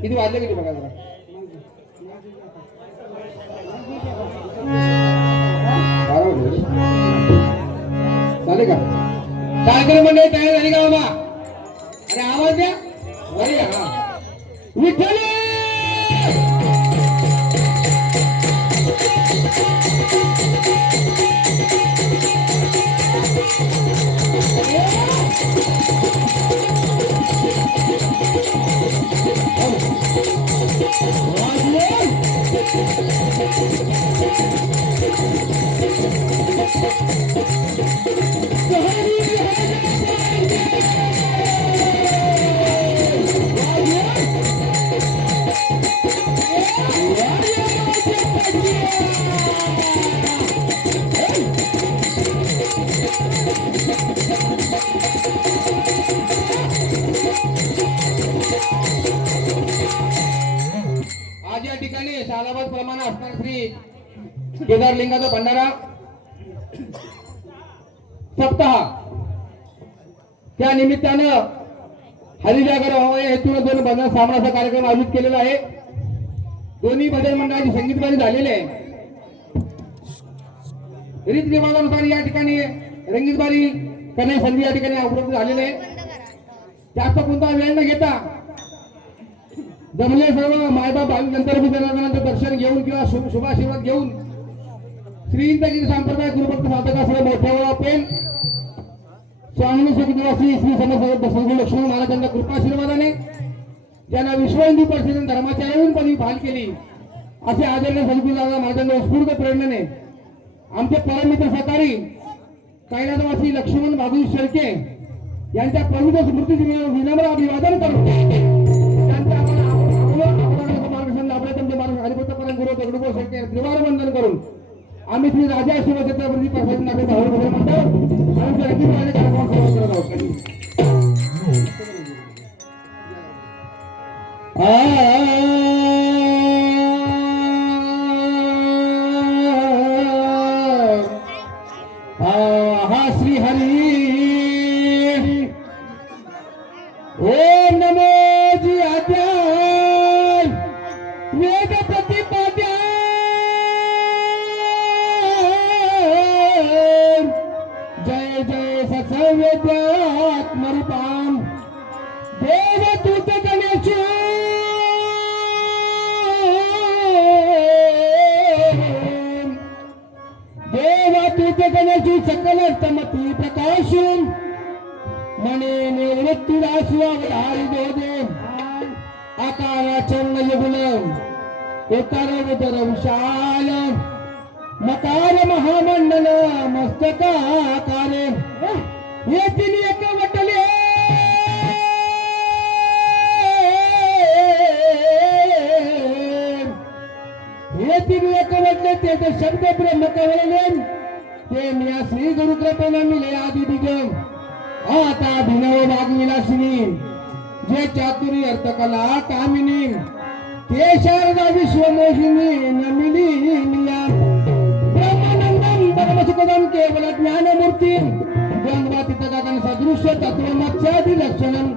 किती वाजले किती बघा जरा झाले का कार्यक्रम मंडळी तयार झाली का बाबा अरे आवाज द्या अरे हा विठ्ठल आज या ठिकाणी सालाबाद प्रमाणे असणार श्री केदारलिंगाचा भंडारा सप्ताह त्या निमित्तानं हरिजागर व्हावे हेतून दोन भजन सामनाचा कार्यक्रम आयोजित केलेला आहे. दोन्ही भजन मंडळाची संगीतबाजी झालेली आहे. रीतरिवाजानुसार या ठिकाणी रंगीतबाजी करण्याची संधी या ठिकाणी उपलब्ध झालेली आहे. जास्त कोणता वेळ न घेता जमले सर्व मायबाप भाविक जनतेनंतर दर्शन घेऊन किंवा शुभाशीर्वाद घेऊन श्रींची संप्रदाय गुरुभक्त साधकासह मोठ्या पेन स्वामी निवासी श्री समर्थ दशरथ लक्ष्मण महाराजांच्या कृपाशीर्वादाने ज्यांना विश्व हिंदू परिषदेने धर्माच्या पदवी बहाल केली असे आदरणीय सद्गुरुदादा महाराजांच्या उत्स्फूर्त प्रेरणेने आमचे परममित्र सहकारी कैलासवासी लक्ष्मण बाबू शेळके यांच्या पवित्र स्मृतीचे विनम्र अभिवादन करून त्यांच्या मार्गदर्शन लाभले त्यांचे मार्ग हरिभक्तपरायण गुरु दगडूभाऊ शेळके त्रिवार वंदन करून आम्ही श्री राजा शिवछत्रपती प्रसाद नागरे भाऊ भजन मंडळ आणि रंगीतबाजी कार्यक्रम सुरू करत आहोत. हा श्री हरी ओम नमो जी आद्या वेद प्रतिपाद्या जय जय सत्सवेद्यात्मरूपाम देवदूत गणेश देवदूत गणेश सकल समती प्रकाशून मणे निवृत्ती रासुअवधारी देव आकाराचन्न युगलम उतर उदर विशाल मकार महामंडल मस्तकाकारे हे तीन एक वटले हे तीन एक वटले ते शब्द ब्रह्म कवळले ते मिया श्री गुरु कृपेने मिले आदि बिगम आता अभिनव वाग्विलासिनी जे चातुरी अर्थकला कामिनी ते शारदा विश्वमोहिनी नमिनी मिया ब्रह्मानंदम परमसुखदम केवल ज्ञानमूर्ती द्वंद्वातीतगगन सदृश्य तत्वमत्स्यादि लक्षणम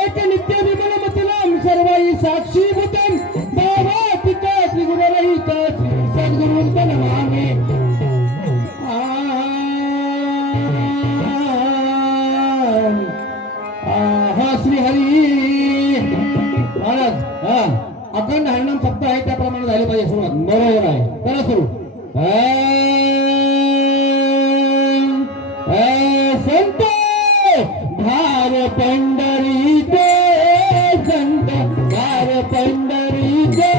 एक नित्य विमलमतिलम सर्वै साक्षीभूतम भावातीत त्रिगुणरहित श्री सद्गुरुं नमामि. श्री हरी महाराज हा अखंड हरिनाम सप्ताह आहे त्याप्रमाणे झाले पाहिजे सुरुवात बरोबर आहे. चला सुरू. संत भार पंढरी दे संत भार पंढरी दे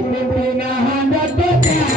ऐकून पुन्हा हांडतो त्याला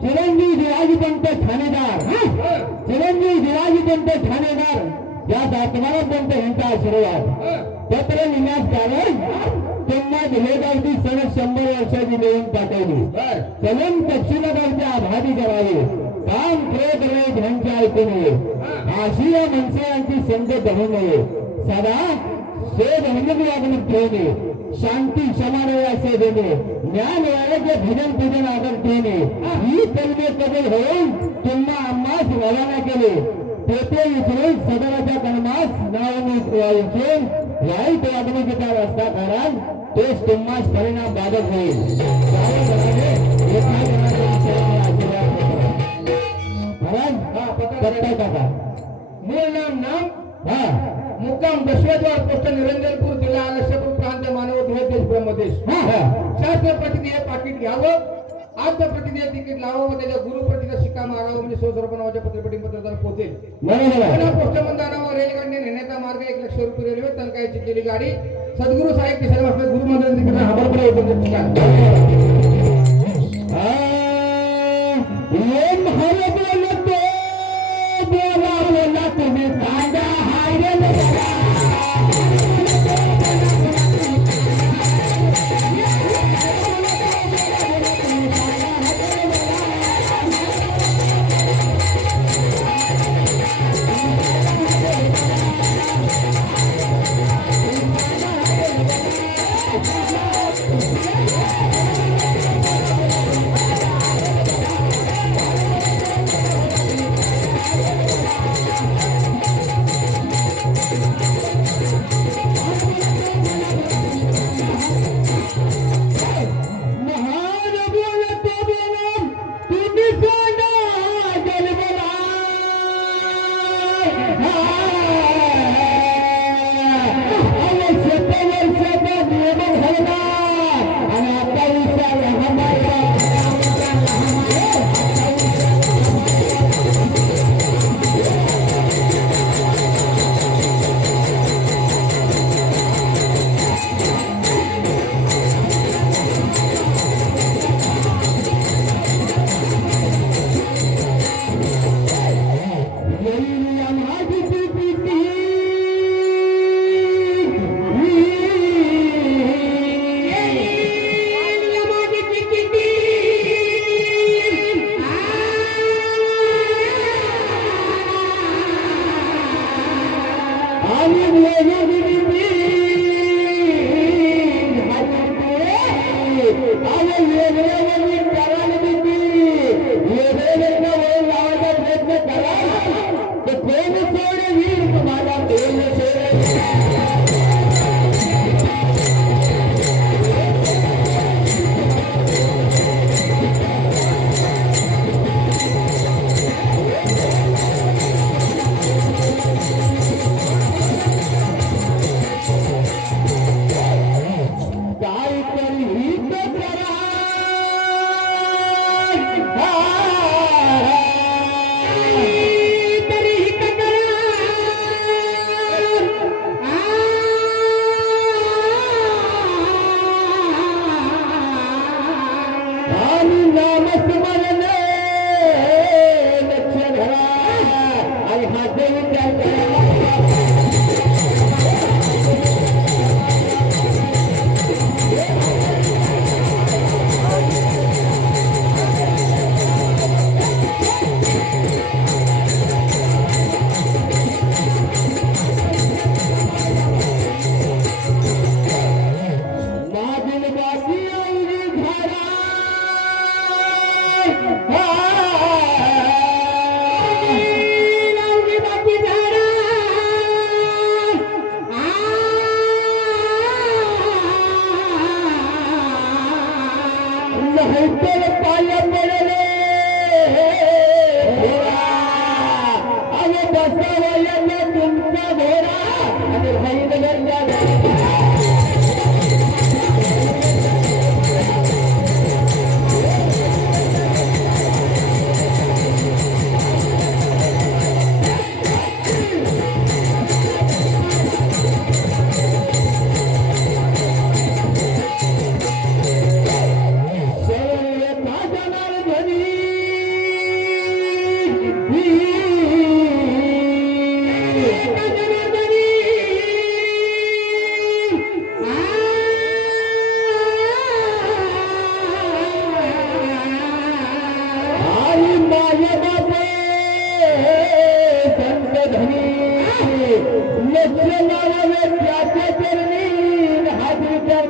चिरंजीव जिराजीपंत ठाणेदार चिरंजीव जिराजीपंत ठाणेदार या तुम्हाला पंत यांचा आशीर्वाद पत्र लिहिण्यास कारण त्यांना दिलेगावची सण 100 वर्षाची देऊन पाठवली चलन दक्षिणगावचे आभारी करावे काम क्रोध रहित ह्यांचे ऐकू नये अशी या मनसेयांची संत धरू नये सदा सेवहिंदू वागणूक ठेवणे शांती समारोह असे देणे ज्ञान आरोग्य भजन पूजन आदर ठेवणे ही कलमे कबूल होऊन तुम्हा आम्हास रवाना केले तेथे विसरून सदराच्या कर्मास नाव वाचून वाईट वागणुकीचा रस्ता कारण तोच तुम्हास परिणाम बाधक होईल मूळ नाम मुक्काम दशरथवाड पोस्ट निरंजनपूर जिल्हा लक्षपूर प्रांत मानव देश ब्रह्मदेश शास्त्र प्रतिनिधी पाकिट घ्यावं आज प्रतिनिधी तिकीट लावावं व त्याच्या गुरु प्रतिनिधी शिक्का मारावं म्हणजे स्वस्वरूप नावाच्या पत्रपेटी पत्रदार पोहोचेल पोस्ट बंधानावर रेल्वेगाडीने नेण्याचा मार्ग 1 लाख रुपये रेल्वे तनकायची केली गाडी सद्गुरु साहेब किशन वासले गुरु मंदिर तिकीट हबरपुरा येतो तुम्ही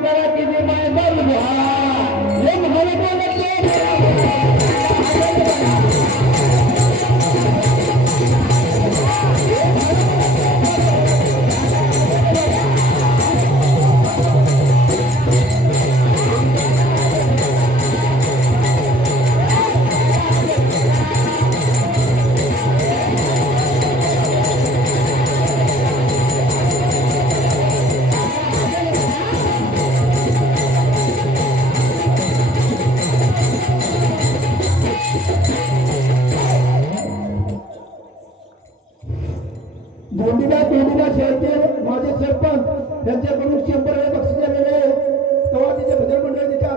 करा किती माय बरू एक धोंडीला शहरचे माझे सरपंच त्यांच्याकडून 100 बक्षीस झालेले आहे. तेव्हा तिथे भजन मंडळ तिच्या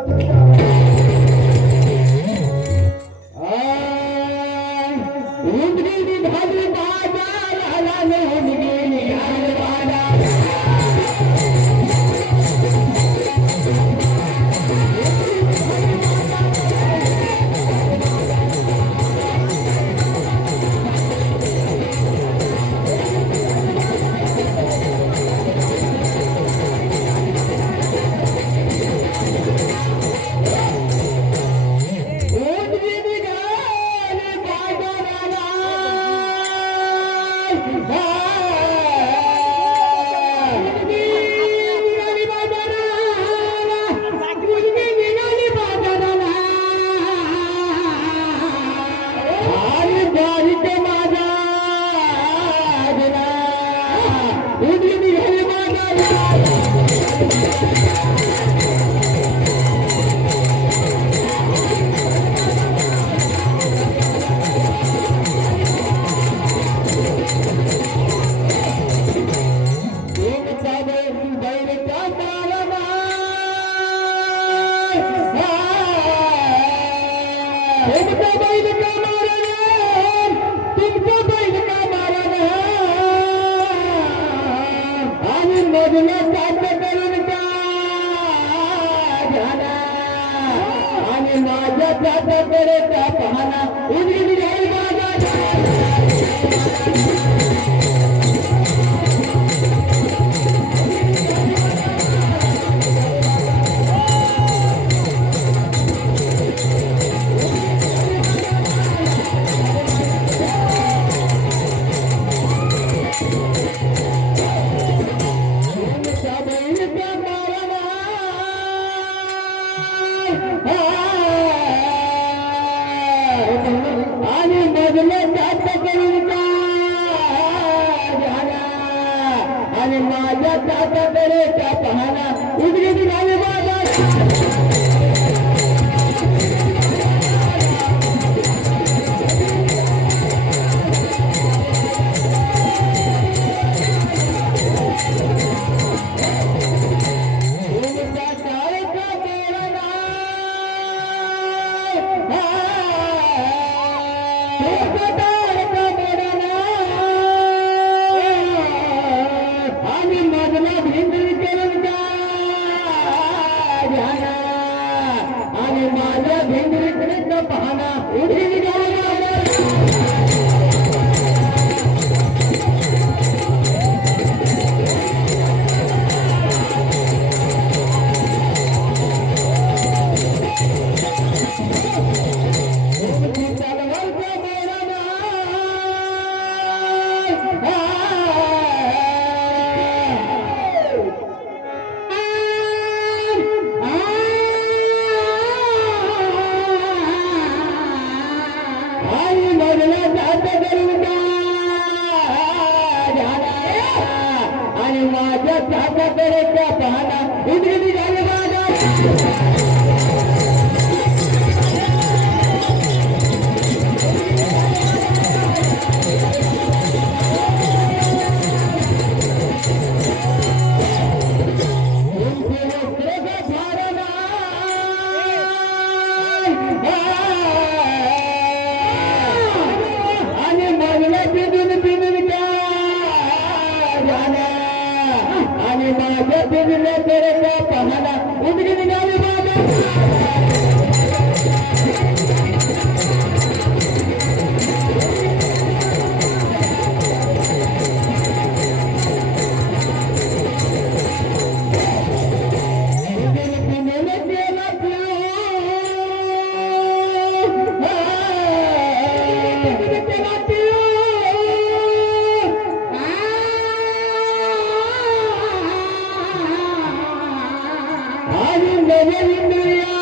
आणि नवीन इंद्रिया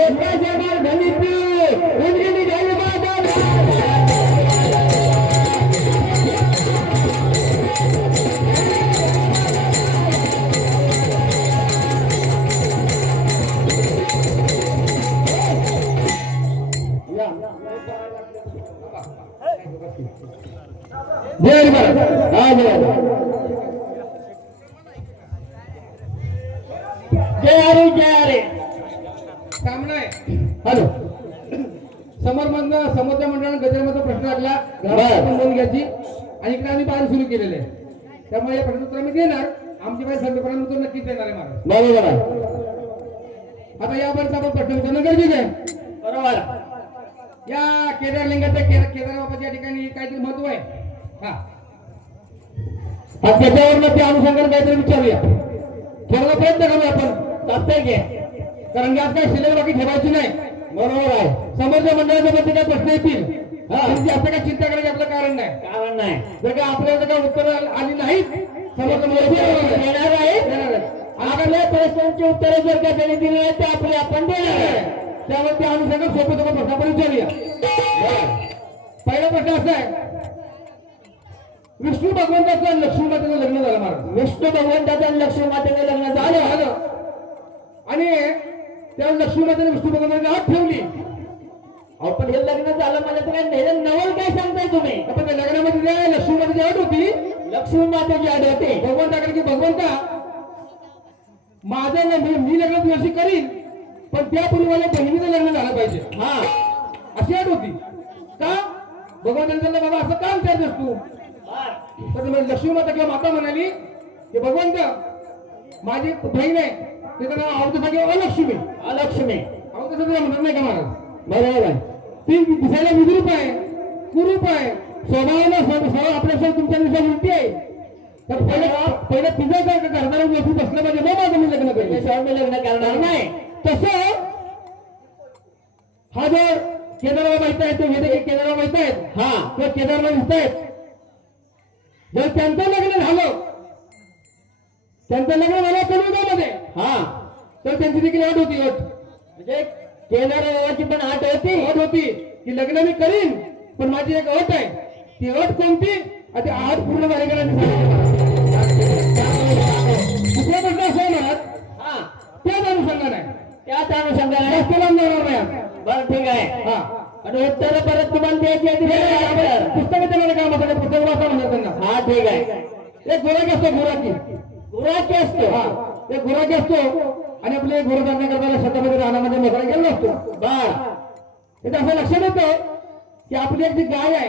एका जगात गणित उंदीने झाली माझा जय महाराज हा जय जय अरे सामना आहे हॅलो समोरच्या मंडळाने गजरमध्ये प्रश्न टाकला बोलून घ्यायची आणि इकडे आम्ही पाहायला सुरू केलेले आहे त्यामुळे या प्रश्नोत्तर आम्ही देणार आमची काही संकल्पना उत्तर नक्कीच देणार आहे महाराज बरोबर आता यापर्यंत आपण प्रश्न विचारणं गरजेचं आहे बरोबर या केदार लिंगाच्या केदार बाबाच्या या ठिकाणी काहीतरी महत्व आहे हा त्याच्यावर ते अनुषंगाने काहीतरी विचारूया थोडा प्रयत्न करूया आपण तात्काळ घ्या कारण की आज काय शिल्लक बाकी ठेवायची नाही बरोबर आहे समोरच्या मंडळाच्या मध्ये काय प्रश्न येतील असं काय चिंता करायची आपलं कारण नाही जर का आपल्याला काय उत्तर आली नाहीत समोरच्या येणार आहे आपल्या प्रश्नांची उत्तरे जर का त्यांनी दिली नाही तर आपले आपण देणार आहे त्यामुळे त्या अनुषंगाने सोपे सोपे प्रश्न आपण विचारूया पहिला प्रश्न असा आहे विष्णू भगवंताचं आणि लक्ष्मी मातेचं लग्न झालं महाराज विष्णू भगवंताचं आणि लक्ष्मी मातेचं लग्न झालं आणि त्या लक्ष्मी मातेने विष्णू भगवंताची आठ ठेवली पण हे लग्न झालं मला तर काय नवल काय सांगताय तुम्ही आपण त्या लग्नामध्ये लक्ष्मी मातेची आठ होती लक्ष्मी मातेची आठ होती भगवंताकडे की भगवंता माझं मी लग्न दिवशी करीन पण त्यापूर्वी माझ्या बहिणीचं लग्न झालं पाहिजे हा अशी आठ होती का भगवंताने बाबा असं काम करतेस तू तर लक्ष्मी माता किंवा माता म्हणाली की भगवंत माझी बहीण आहे त्याचं नाव आवडतं किंवा अलक्ष्मी आवडतं तुला म्हणत नाही का महाराज बरोबर आहे ती दिसायला विद्रूप आहे कुरूप आहे स्वभावाला आपल्यासोबत तुमच्या दिवसात उलटी आहे तर पहिलं तिचं काय करणारा व्यक्ती बसलं पाहिजे मग माझं मी लग्न करेन मी लग्न करणार नाही तसं हा जो केदारबाबा माहित आहे ते केदारबाबा माहित आहेत हा तो केदारबाबा दिसत आहेत जर त्यांचं लग्न झालं कलियुगामध्ये हा तर त्यांची देखील अट होती म्हणजे केदारबाबाची पण अट होती की लग्न मी करीन पण माझी एक अट आहे ती अट कोणती ती अट पूर्ण झाली दुसरा प्रश्न असं म्हणत हा त्याच अनुषंगाने बरं ठीक आहे हा आणि उत्तर परत तुम्हाला द्यायची पुस्तक देणार काम असं पुस्तक वाचा म्हणतात त्यांना हा ठीक आहे एक गुराकी असतो गुराकी असतो हा एक गुराकी असतो आणि आपले गुरुधारणा करताना शेतामध्ये राहण्यामध्ये मोकळा गेलो असतो बर असं लक्षात येतं की आपली एक जी गाय आहे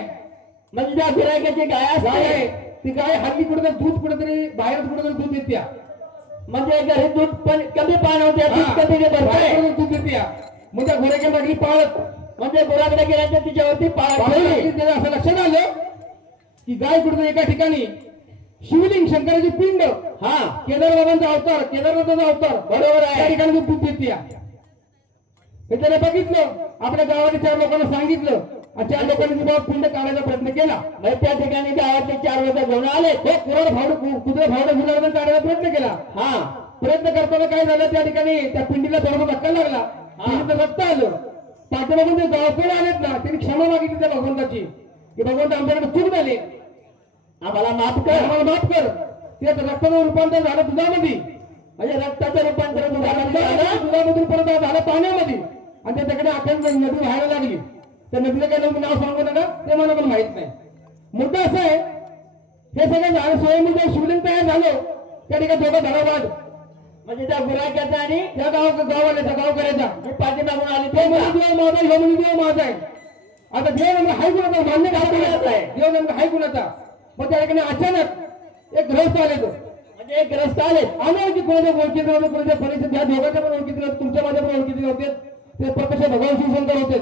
म्हणजे ज्या गुराक्याची गाय आहे ती गाय हल्ली कुठेतरी दूध कुठेतरी बाहेर कुठेतरी दूध देते म्हणजे घरी दूध पण कमी पाणवते दूध देते मग त्या गुराक्या लागली पाळत म्हणजे गुराकडे गेल्याच्या तिच्यावरती असं लक्षात आलं की गाय कुठेतरी एका ठिकाणी शिवलिंग शंकराची पिंड हा केदारबाबांचा अवतार केदारनाथाचा अवतार बरोबर आहे त्या ठिकाणी दूध देते हे त्याने बघितलं आपल्या गावातील 4 लोकांना सांगितलं आणि 4 लोकांनी बाबा पिंड काढायचा प्रयत्न केला म्हणजे त्या ठिकाणी गावातले 4 लोक घेऊन आले हे कुत्रा फावडं गुलाब काढायचा प्रयत्न केला हा प्रयत्न करताना काय झालं त्या ठिकाणी त्या पिंडीला थोडा धक्का लागला पिंडीचं रक्त आलं पाठीमागून जे गावकडे आलेत ना त्यांनी क्षमा मागितली त्या भगवंताची की भगवंत आमच्याकडे चूक झाली आम्हाला माफ कर ते रक्ताचं रूपांतर झालं दुधामध्ये म्हणजे रक्ताचं रूपांतर दुधामधून परत झालं पाण्यामध्ये आणि त्याच्याकडे आपण नदी व्हायला लागली त्या नदीला काय नाव सांगू नका ते मला पण माहित नाही मुद्दा असं आहे हे सगळं झालं स्वयंभू शिवलिंग तयार झालं त्या ठिकाणी दोघं धडावाद म्हणजे त्या गुराक्याचा आणि त्या गाववाल्याचा गावकऱ्याचा पाठीमागून आले ते देव माझा ह्यो म्हणजे देव माझा आहे आता देव नेमका हाय गुणाचा मान्य गावकऱ्याचा आहे देव नेमका हाय गुणाचा मग त्या ठिकाणी अचानक एक ग्रस्त आले तो म्हणजे एक ग्रस्त आले अनोळखी कोणाच्या ओळखीत नव्हते कोणाच्या परिस्थिती ह्या दोघांच्या पण ओळखीत नव्हते तुमच्या माझ्या पण ओळखीत नव्हते ते प्रत्यक्ष भगवान शिवशंकर होते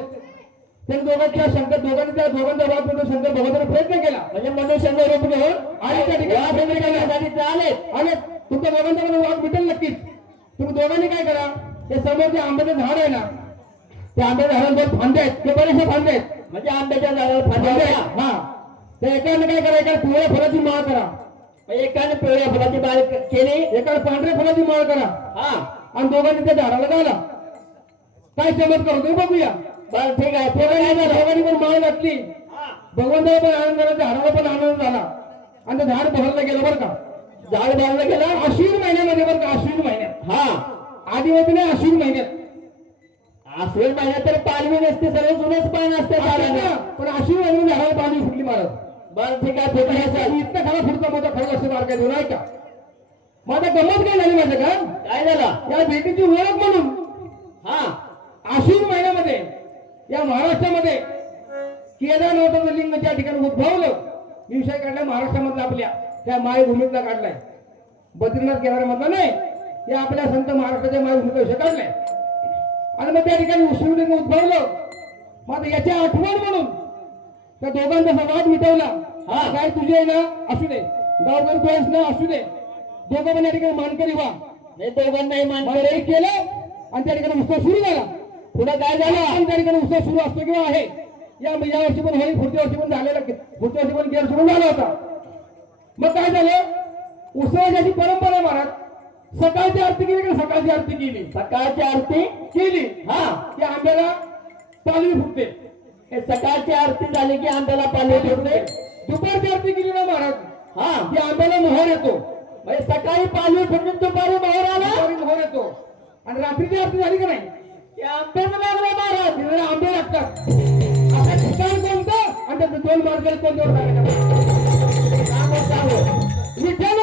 ते दोघांच्या दोघांचा वाद पेटून शंकर भगवंताने प्रयत्न केला म्हणजे मनुष्याचा रूप घेऊन आणि त्या ठिकाणी आले आणि तुमच्या दोघांचा वाद मिटेल नक्कीच तुम्ही दोघांनी काय करा ते समोर जे आंब्याचं झाड आहे ना त्या आंब्याच्या झाडांवर फांदे आहेत ते बरेचसे फांदे आहेत म्हणजे आंब्याच्या झाडाला फांदे आहेत हा त्या एकाने काय करा एका पिवळ्या फळाची माळ करा एकाने पिवळ्या फुलाची माळ केली, एकाने पांढऱ्या फुलाची माळ करा हा आणि दोघांनी त्या झाडाला घाला. काय चमत्कार होतो बघूया. बरं ठीक आहे. पुढे काय झालं? दोघांनी पण माळ घातली, हा. भगवंताला पण आनंद झाला, झाडाला पण आनंद झाला आणि ते झाड बहरलं गेलं बरं का. झाड बांधलं गेलं. आश्विन महिन्यामध्ये बरं का, आश्विन महिन्यात. हा आधी होती नाही आश्विन महिन्यात. आश्विन महिन्यात तर पालवी नसते, सगळं जुनच पान असते झाडाला. पण आश्विन महिन्यात झाडाला पाणी फुटली महाराज. बरं ठीक आहे. पुढे काय झालं? इतका खरा फुटचा माझा खरं लक्ष मार काय नाही का. माझा गमत काय झाली माझं का काय झालं? या भेटीची ओळख म्हणून हा आश्विन महिन्यामध्ये या महाराष्ट्रामध्ये केदारनाथाचं लिंग ज्या ठिकाणी उद्भवलं, मी विषय काढलाय महाराष्ट्रामधला आपल्या त्या मायभूमीतला काढलाय. बद्रीनाथ केदारमधला नाही, या आपल्या संत महाराष्ट्राच्या मायभूमीचा विषय काढलाय. आणि मग त्या ठिकाणी शिवलिंग उद्भवलं. मग याची आठवण म्हणून त्या दोघांचा संवाद मिटवला. हा. काय तुझे आहे ना असू दे, गावकरी तू आहेस ना असू दे, दोघं पण या ठिकाणी मानकरी व्हा. हे दोघांनाही मान एक केलं आणि त्या ठिकाणी उत्सव सुरू झाला. पुढे काय झालं? आणि त्या ठिकाणी उत्सव सुरू असतो किंवा आहे. या वर्षी पण होईल, पुढच्या वर्षी पण झालेला, पुढच्या वर्षी पण गेल्या वर्षी पण झाला होता. मग काय झालं? उत्सवाची परंपरा आहे महाराज. सकाळची आरती केली का सकाळची आरती केली, सकाळची आरती केली हा. की आंब्याला पालवी फुटते. हे सकाळची आरती झाली की आंब्याला पाणी फुटते. दुपारची आरती केली ना महाराज हा. की आंब्याला मोहर येतो. म्हणजे सकाळी पालवी फुटून दुपारी मोहर आला, दुपारी मोहर येतो. आणि रात्रीची आरती झाली का नाही, ते आंब्याचं लागलं महाराज. तिथे आंबे लागतात. आता ठिकाण कोणतं आणि त्याचे दोन मार्ग कोणत्यावर सांगायचं? सांगो सांगो. विठ्ठल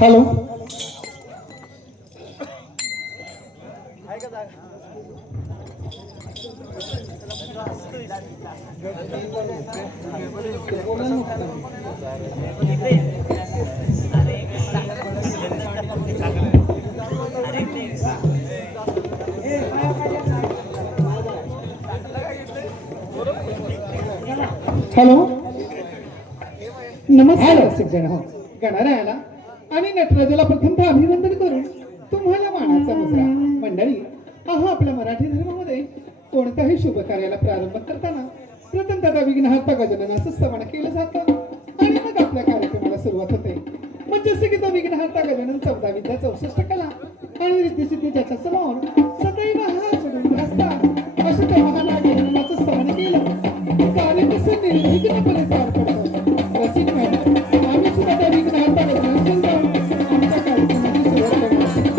हॅलो हॅलो नमस्कार सज्जन हो गणरायाला आणि नटराजाला प्रथमतः अभिनंदन करून तुम्हाला मानाचा मुजरा मंडळी हा आपल्या मराठी धर्मामध्ये कोणत्याही शुभ कार्याला प्रारंभ करताना प्रथमतः विघ्नहर्ता गजाननाचं स्तवन केलं जातं आणि मग आपल्या कार्यक्रमाला सुरुवात होते मग जसे की तो विघ्नहर्ता गजानन 14 विद्या 64 कला आणि रिद्धिसिद्धी ज्याचा समोर सदैव हा चढून असतात असं त्या महानाग गजाननाचं स्तवन केलं कार्य कसं निर्विघ्नपणे पार पडतं रसिक मॅडम आम्ही सुद्धा त्या विघ्नहर्ता गजाननाचं आमच्या कार्यक्रमाची सुरुवात करणार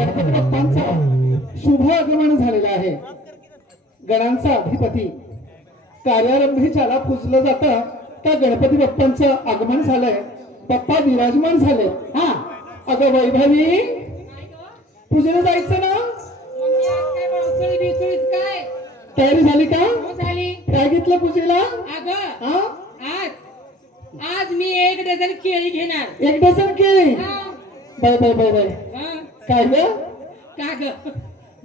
गणपती बाप्पांचा शुभ आगमन झालेला आहे. गणांचा अधिपती कार्यारंभी ज्याला पूजलं जातं त्या गणपती बाप्पांचं आगमन झालंय. बाप्पा विराजमान झाले. हा अगं वैभवी, पूजेला जायचं ना? मम्मी आज काय पावसाळी बिवसाळीच काय तयारी झाली का? हो झाली काय घेतलं पूजेला? अगं हा आज आज मी 1 डझन केळी घेणार 1 डझन केळी. हा, बाय बाय बाय बाय. हा, काय ग? का ग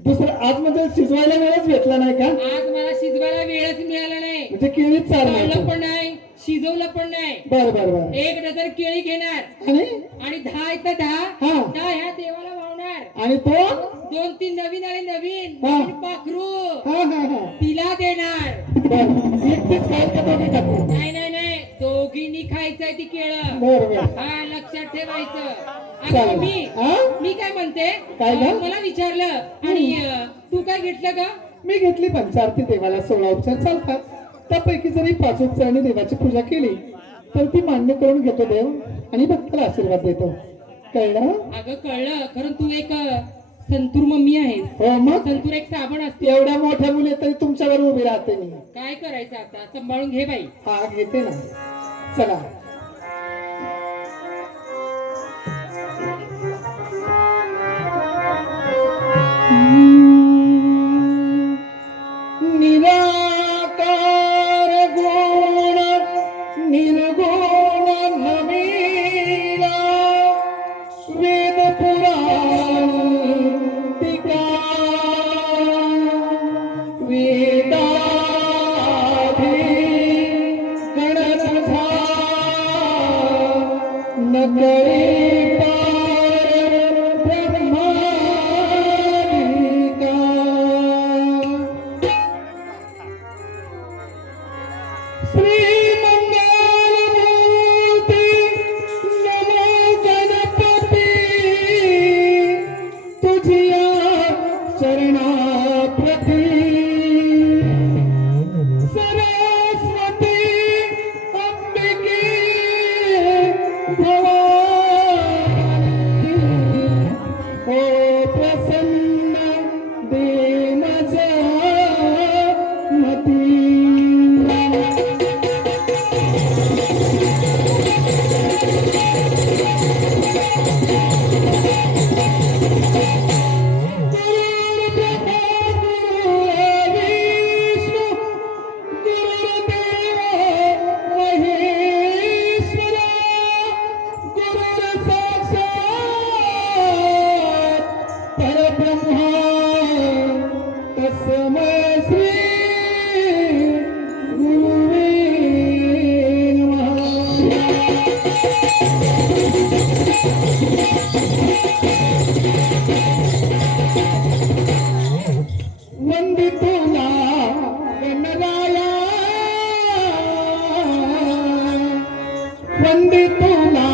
दुसरं आज म्हणजे शिजवायला वेळच भेटला नाही का? आज मला शिजवायला वेळच मिळाला नाही. म्हणजे केळीच तळलं चालणार. पण नाही, शिजवलं पण नाही. बर बर बर. 1 डझन केळी घेणार आणि आणि 10 इथं 10 हा. 10 ह्या देवाला वाहणार. आणि तो 2-3 नवीन आले नवीन हा. नवीन पाखरू हा हा हा तिला देणार. बर. एकटीच काय का दोघी खाते? नाही नाही नाही, दोघींनी खायचंय ती केळं. बर बर. हा लक्षात ठेवायचं. चालेल. अगं मी काय म्हणते, काय ग? मला विचारलं आणि तू काय घेतलं ग? मी घेतली पंचारती देवाला 16 उपचार चालतात. त्यापैकी जरी 5 उपचारांनी देवाची पूजा केली तर ती मान्य करून घेतो देव आणि भक्ताला आशीर्वाद देतो. कळलं? अगं कळलं, कारण तू एक संतूर मम्मी आहेस. हो मग संतूर एक साबण असते. एवढ्या मोठ्या मुली तरी तुमच्यावर उभी राहते मी. काय करायचं आता, सांभाळून घे बाई. हा घेते ना. चला. निराकार गुण निर्गुण नमीला वेद पुराण टीका वेदाधी गणत न करी पार ब्रह्मादिका. श्री मंगलमूर्ती नमो गणपती तुझिया चरणाप्रती सरस्वती अंबिके भवानी ओ प्रसन्न दे माझा मती. वंदितुला गणराया वंदितुला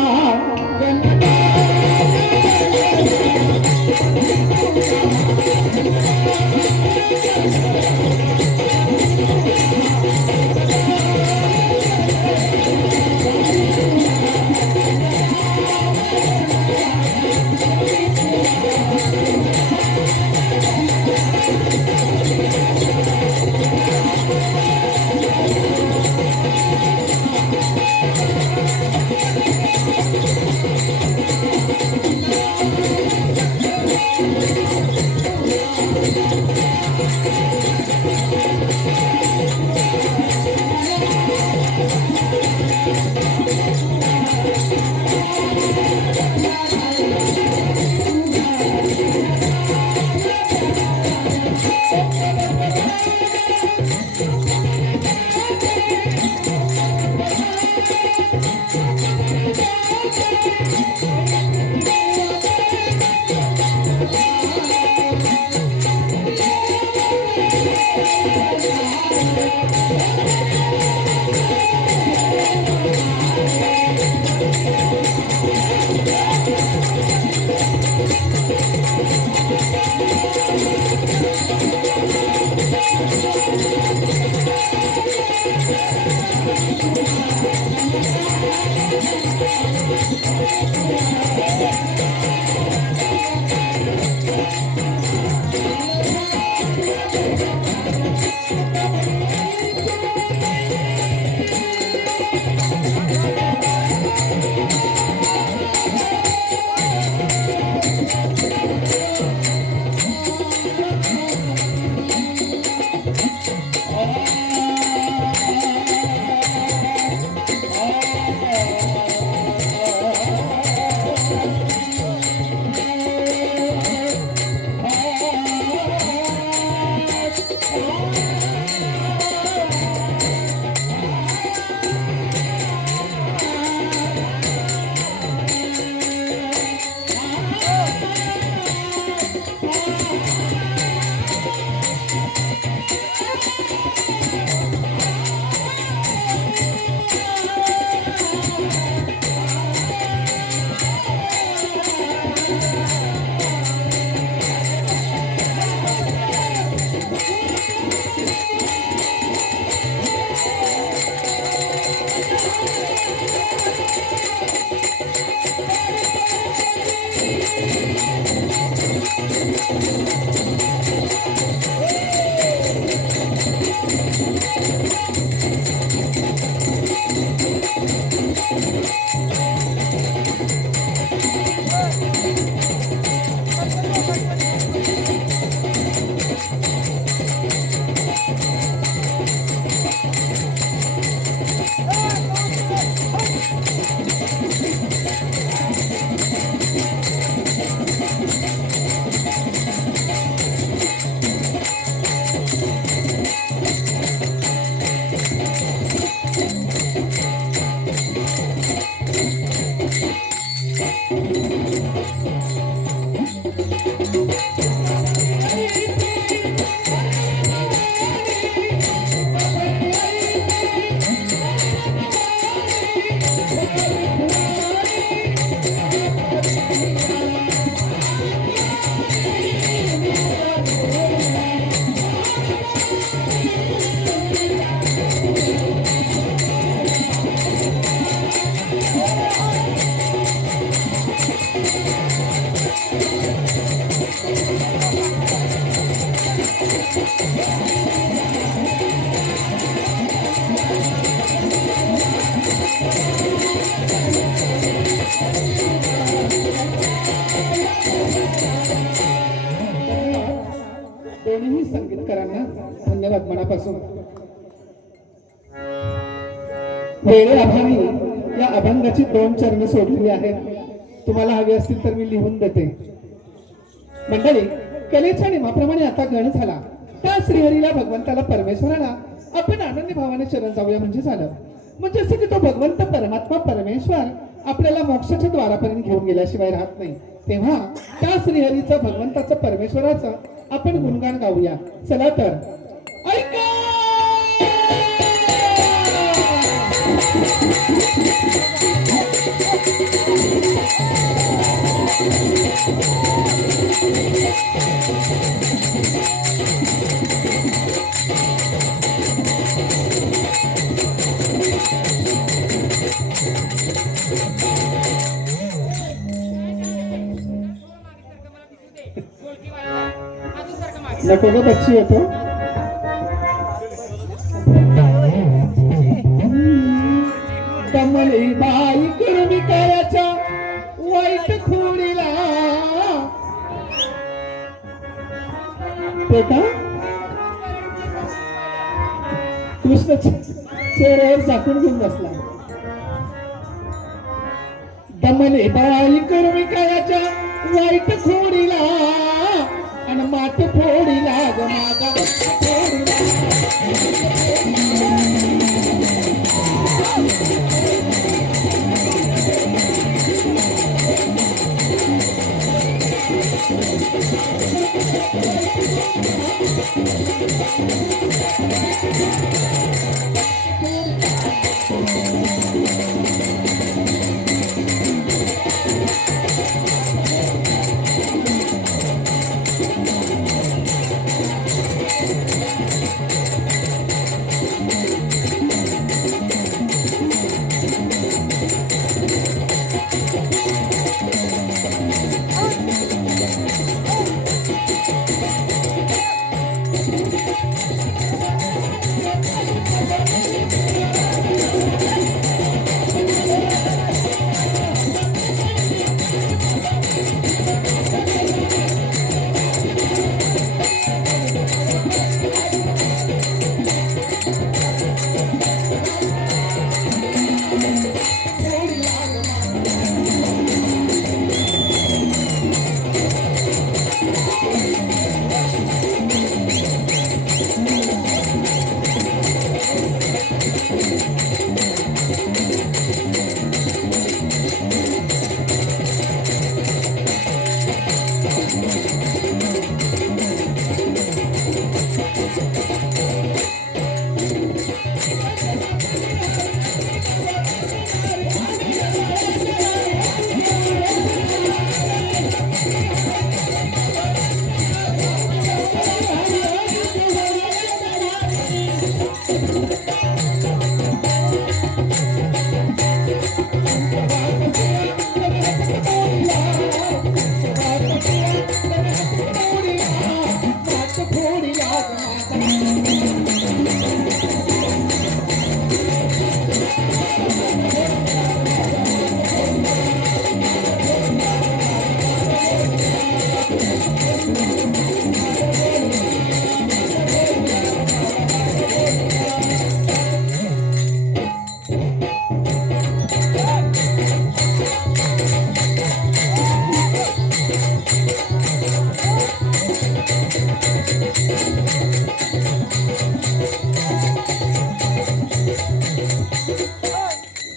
दोन्ही संगीतकारांना धन्यवाद मनापासून. वेळेअभावी या अभंगाची 2 चरणे सोडलेली आहेत. तुम्हाला हवी असतील तर मी लिहून देते. मंडळी, कलेच्या नियमाप्रमाणे आता गण झाला. त्या श्रीहरीला, भगवंताला, परमेश्वराला आपण आनंदी भावाने शरण जाऊया म्हणजे झालं. म्हणजे असं की तो भगवंत परमात्मा परमेश्वर आपल्याला मोक्षाच्या द्वारापर्यंत घेऊन गेल्याशिवाय राहत नाही. तेव्हा त्या श्रीहरीचं, भगवंताचं, परमेश्वराचं आपण गुणगान गाऊया. चला तर ऐका. नको ग बच्ची येतो. कमली बाई करून कायाच्या वाईट खोडीला. ते का कृष्ण चेहऱ्यावर झाकून घेऊन बसला. दमले बाई करून कायाच्या वाईट खोडीला आणि मात फोडीला ग मागा फोडीला.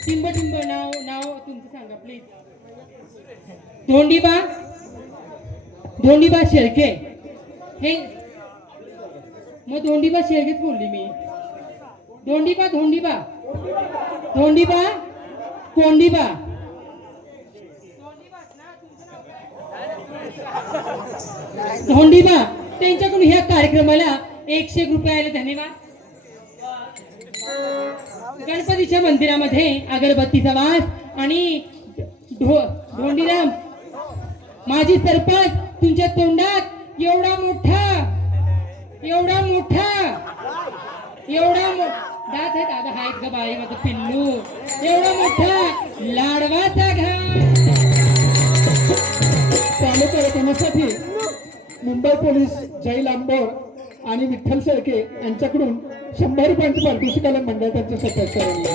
टिंब टिंब नाव नाव तुमचं सांगा प्लीज. धोंडीबा धोंडीबा शेळके. हे मग धोंडीबा शेळकेच बोलली मी. धोंडीबा धोंडीबा धोंडीबा कोंडीबा. धोंडीबा त्यांच्याकडून ह्या कार्यक्रमाला 101 रुपये आले. धन्यवाद. गणपतीच्या मंदिरामध्ये अगरबत्तीचा वास आणि धोंडीराम माझी सरपंच तुमच्या तोंडात एवढा मोठा दात आहे दादा हा एक बाई माझं पिल्लू एवढा मोठा लाडवाचा घास. चालू कार्यक्रमासाठी मुंबई पोलीस जय लांबोर आणि विठ्ठल शेळके यांच्याकडून 100 रुपयांचं पारितोषिक आलं मंडळ त्यांच्या सदस्यांना.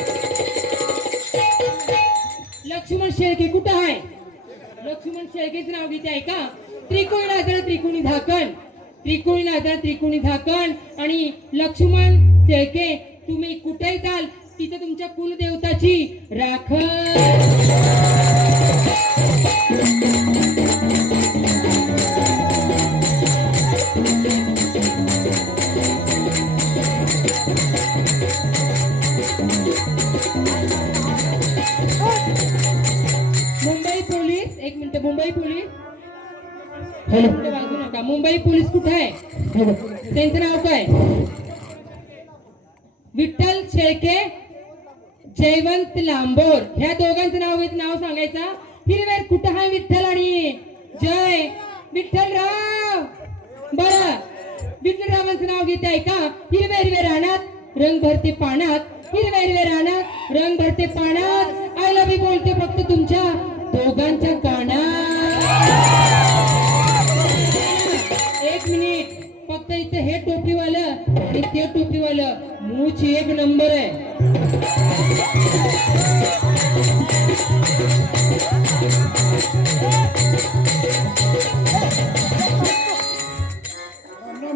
लक्ष्मण शेळके कुठं आहे? लक्ष्मण शेळकेचं नाव घेते आहे का? त्रिकोणी नाचणार त्रिकोणी झाकण, त्रिकोणी नाचणार त्रिकोणी झाकण. आणि लक्ष्मण शेळके तुम्ही कुठेही जाल तिथे तुमच्या कुलदेवताची राखण. मुंबई पोलीस एक मिनिट. मुंबई पोलीस कुठे वाजू नका. मुंबई पोलीस कुठे आहे? त्यांचं नाव काय? विठ्ठल शेळके जयवंत लांबोर. ह्या दोघांचं नाव सांगायचं. हिरवेर कुठं आहे? विठ्ठल आणि जय विठ्ठलराव. बरं विठ्ठलरावांचं नाव घेत आहे का? हिरवे हिरवे रानात रंग भरते पाण्यात, हिरवे हिरवे रानात रंग भरते पाण्यात. आय लव्ह यू बोलते फक्त तुमच्या दोघांच्या कानात. एक मिनिट फक्त इथे हे टोपीवालं आणि ते टोपीवालं मूच एक नंबर आहे.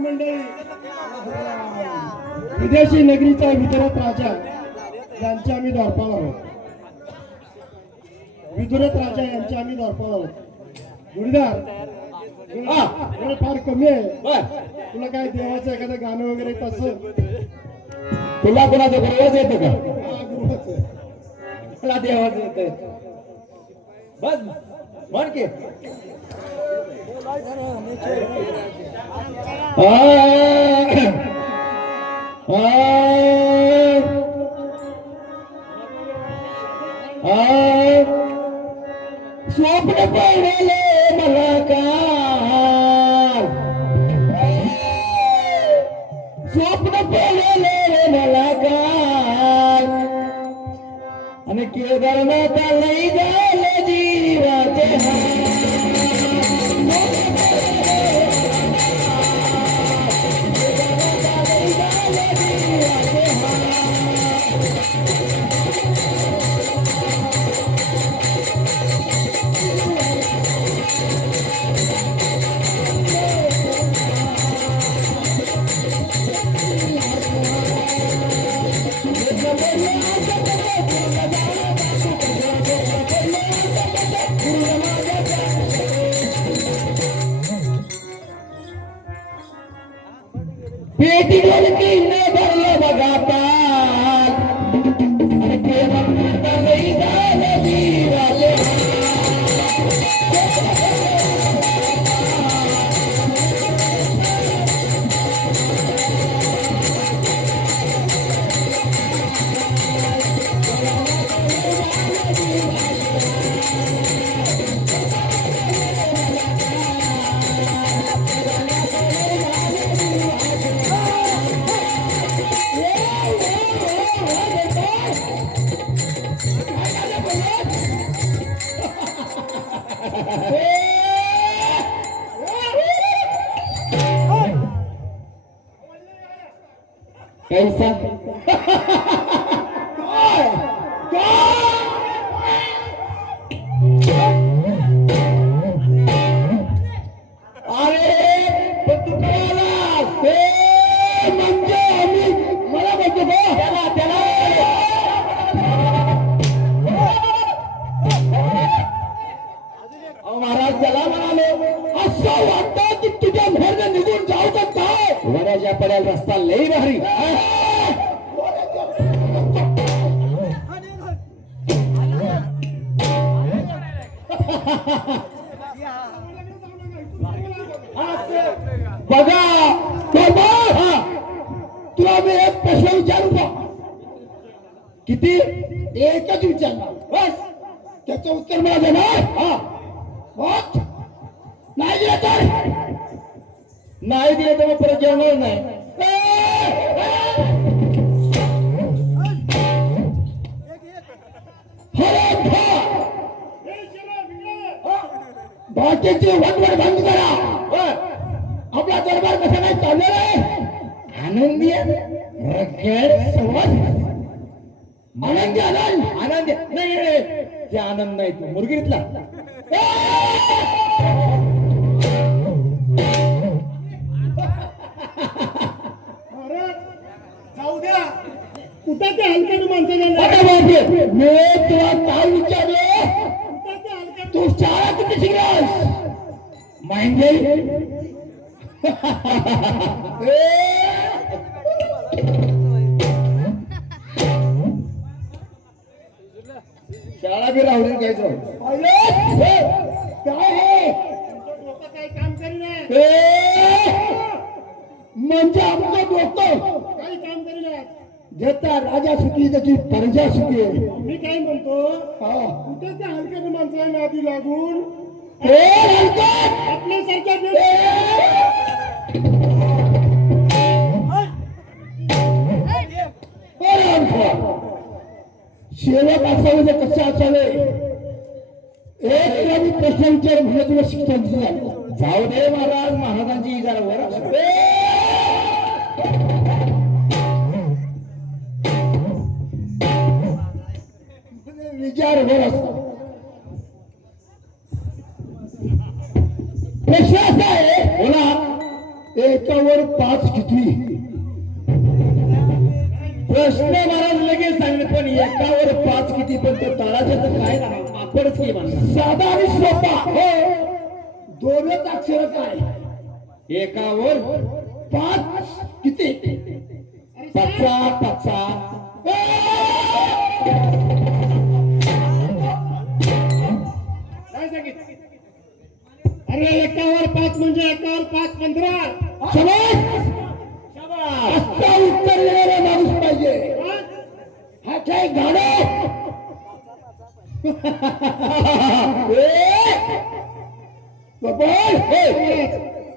मंडळी विदेशी नगरीचा विदुरथ राजा यांचे आम्ही द्वारपाल आहोत. विदुरथ राजा यांचे आम्ही द्वारपाल आहोत. गुरुदार वेळ फार कमी आहे. तुला काय देवाचं एखादं गाणं वगैरे तसं? तुला कोणाचं गुरुवाच येतं का? गुरुवाचं आहे. मला देवाचं येतंय. बस म्हण की. स्वप्न पडले मला काय, स्वप्न पडले मला काय, आणि केदारनाथ लई झालं जीवाचे पेटी ढोलकी न भरलं बघा पाल, आणि केदारनाथ लई झालं जीवाचे कैसा अरे पण तू कळाला लई भारी बघा बाबा, तुला मी एक प्रश्न विचारू का? किती एकच विचारणार बस, त्याचं उत्तर मला देणार. हा बस, नाही दिलं तर नाही दिले तर मग परत जेवणार नाही. बाकीची वटवट बंद करा. आपला दरबार कसा नाही चाललेला आहे? आनंदी आहे. रगड समज, आनंदी आनंद. आनंद नाही नाही, ते आनंद नाही तू मुरगिरीतला. जाऊ द्या, कुठं ते हलक्याने माणसाला मी तुला काय विचारलं? तू शाळा किती शिकलास? माहिती शाळा बी राहू दे घ्यायचं. काय आहे? काही काम करीना, म्हणजे आमचं डोकं काही काम करीना. ज्याचा राजा सुखी त्याची प्रजा सुखी आहे. मी काय म्हणतो, हा. कुठे त्या हलक्या माणसाला नादी लागून ए, हलकट! आपल्यासारख्या शेवट असावे तर कसं असावे? एक तुला मी प्रश्न विचार म्हणजे तुला शिक्षण झालं. जाऊ दे महाराज, महाराजांची जरा वर असू दे. विचार वर असतो. प्रश्न असा आहे, बोला. एकावर 5 किती? प्रश्न महाराज लगेच सांगले, पण एकावर 5 किती? पण तो तळाचं तर काय ना आपणच की म्हणणार. साधा आणि सोपा. हो, दोनच अक्षर काय? एकावर 5 किती? पचा पचा. काय सांगितलं? अरे एकावर 5 म्हणजे एकावर 5 15. समज, असा उत्तर देणारा माणूस पाहिजे. हा काय गाणं?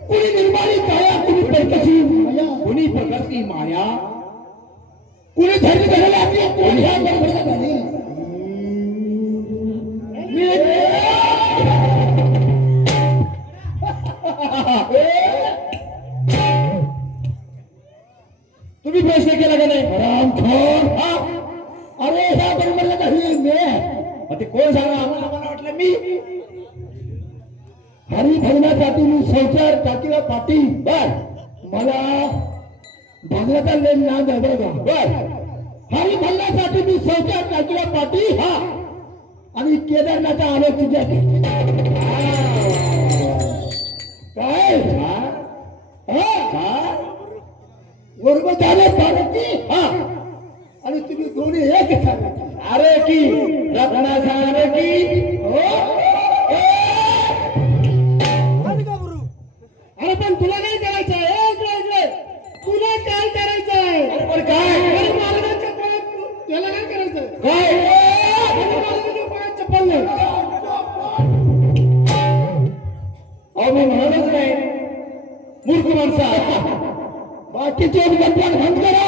कुणी निर्माणी माया, कुणी प्रकशी माया, कोणी प्रकारची माया, कुणी धरली धरला कोणी ह्या बरोबर झाली. तुम्ही प्रश्न केला का नाही? रामखोर. अरे ह्या बरोबर नाही मी. मग ते कोण सांगा? आम्हाला वाटलं मी. हरी भजनासाठी मी संसार टाकीला पाठी. बर, मला भागवता लेन नाव द्या का? बर, हरी भजनासाठी मी संसार टाकीला पाठी. हा, आणि केदारनाथ आलो तुझ्या काय? बरोबर झाले पार्वती. हा, आणि तुम्ही दोन्ही एक झाले. अरे की रत्नाचा अरे की. अरे पण तुला काय करायचंय? तुला काय करायचंय? पण काय अरे महाराजांच्या पायात त्याला काय करायचंय? काय महाराजांच्या पायात चप्पल नाही. अहो मी म्हणूनच नाही मूर्ख माणसा. बाकीचे गणपत बंद करा.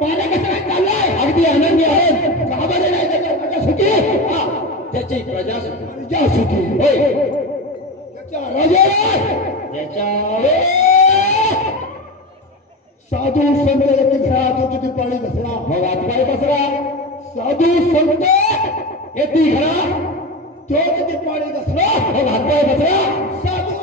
पाण्या कसं काय चाललाय? अगदी आनंदी आहेत. गावाला नाही त्याच्या प्रजासुखी. हा, त्याची प्रजा प्रजासुखी. होय, त्याच्या राजाला त्याच्या साधू संत येते घरात होती ती पाणी घसरा. मग हातपाय बसरा. साधू संत येते घरा तो किती पाणी घसरा. मग हातपाय बसरा. साधू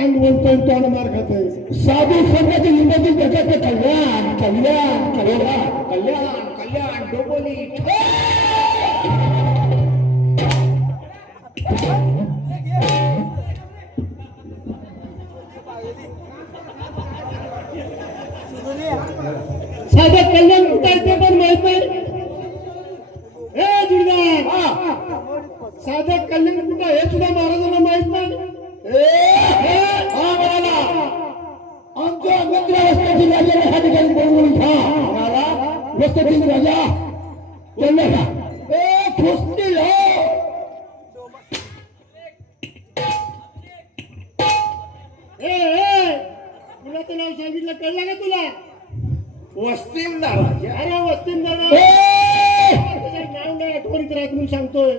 अंग बोलतोय तोंड मार खातोय. साधू संतांची जिंदगी जगाचे कल्याण कल्याण कल्याण कल्याण कल्याण डोंबोली. आहे ते पण माहित नाही. ए जुडदार, साधं कल्याण कुठं हे सुद्धा महाराजांना माहित नाही. हा म्हणाला आमच्या मित्र वस्ताची राजा ह्या ठिकाणी बोलवून घ्या. म्हणाला वस्ताची राजा त्यांना घ्या. खुसतील हो. कुणाचं नाव सांगितलं कळलं का तुला? वस्तीमदार राजा. अरे वस्तीमदार नाव नाही आठवणीत राहत म्हणून सांगतोय.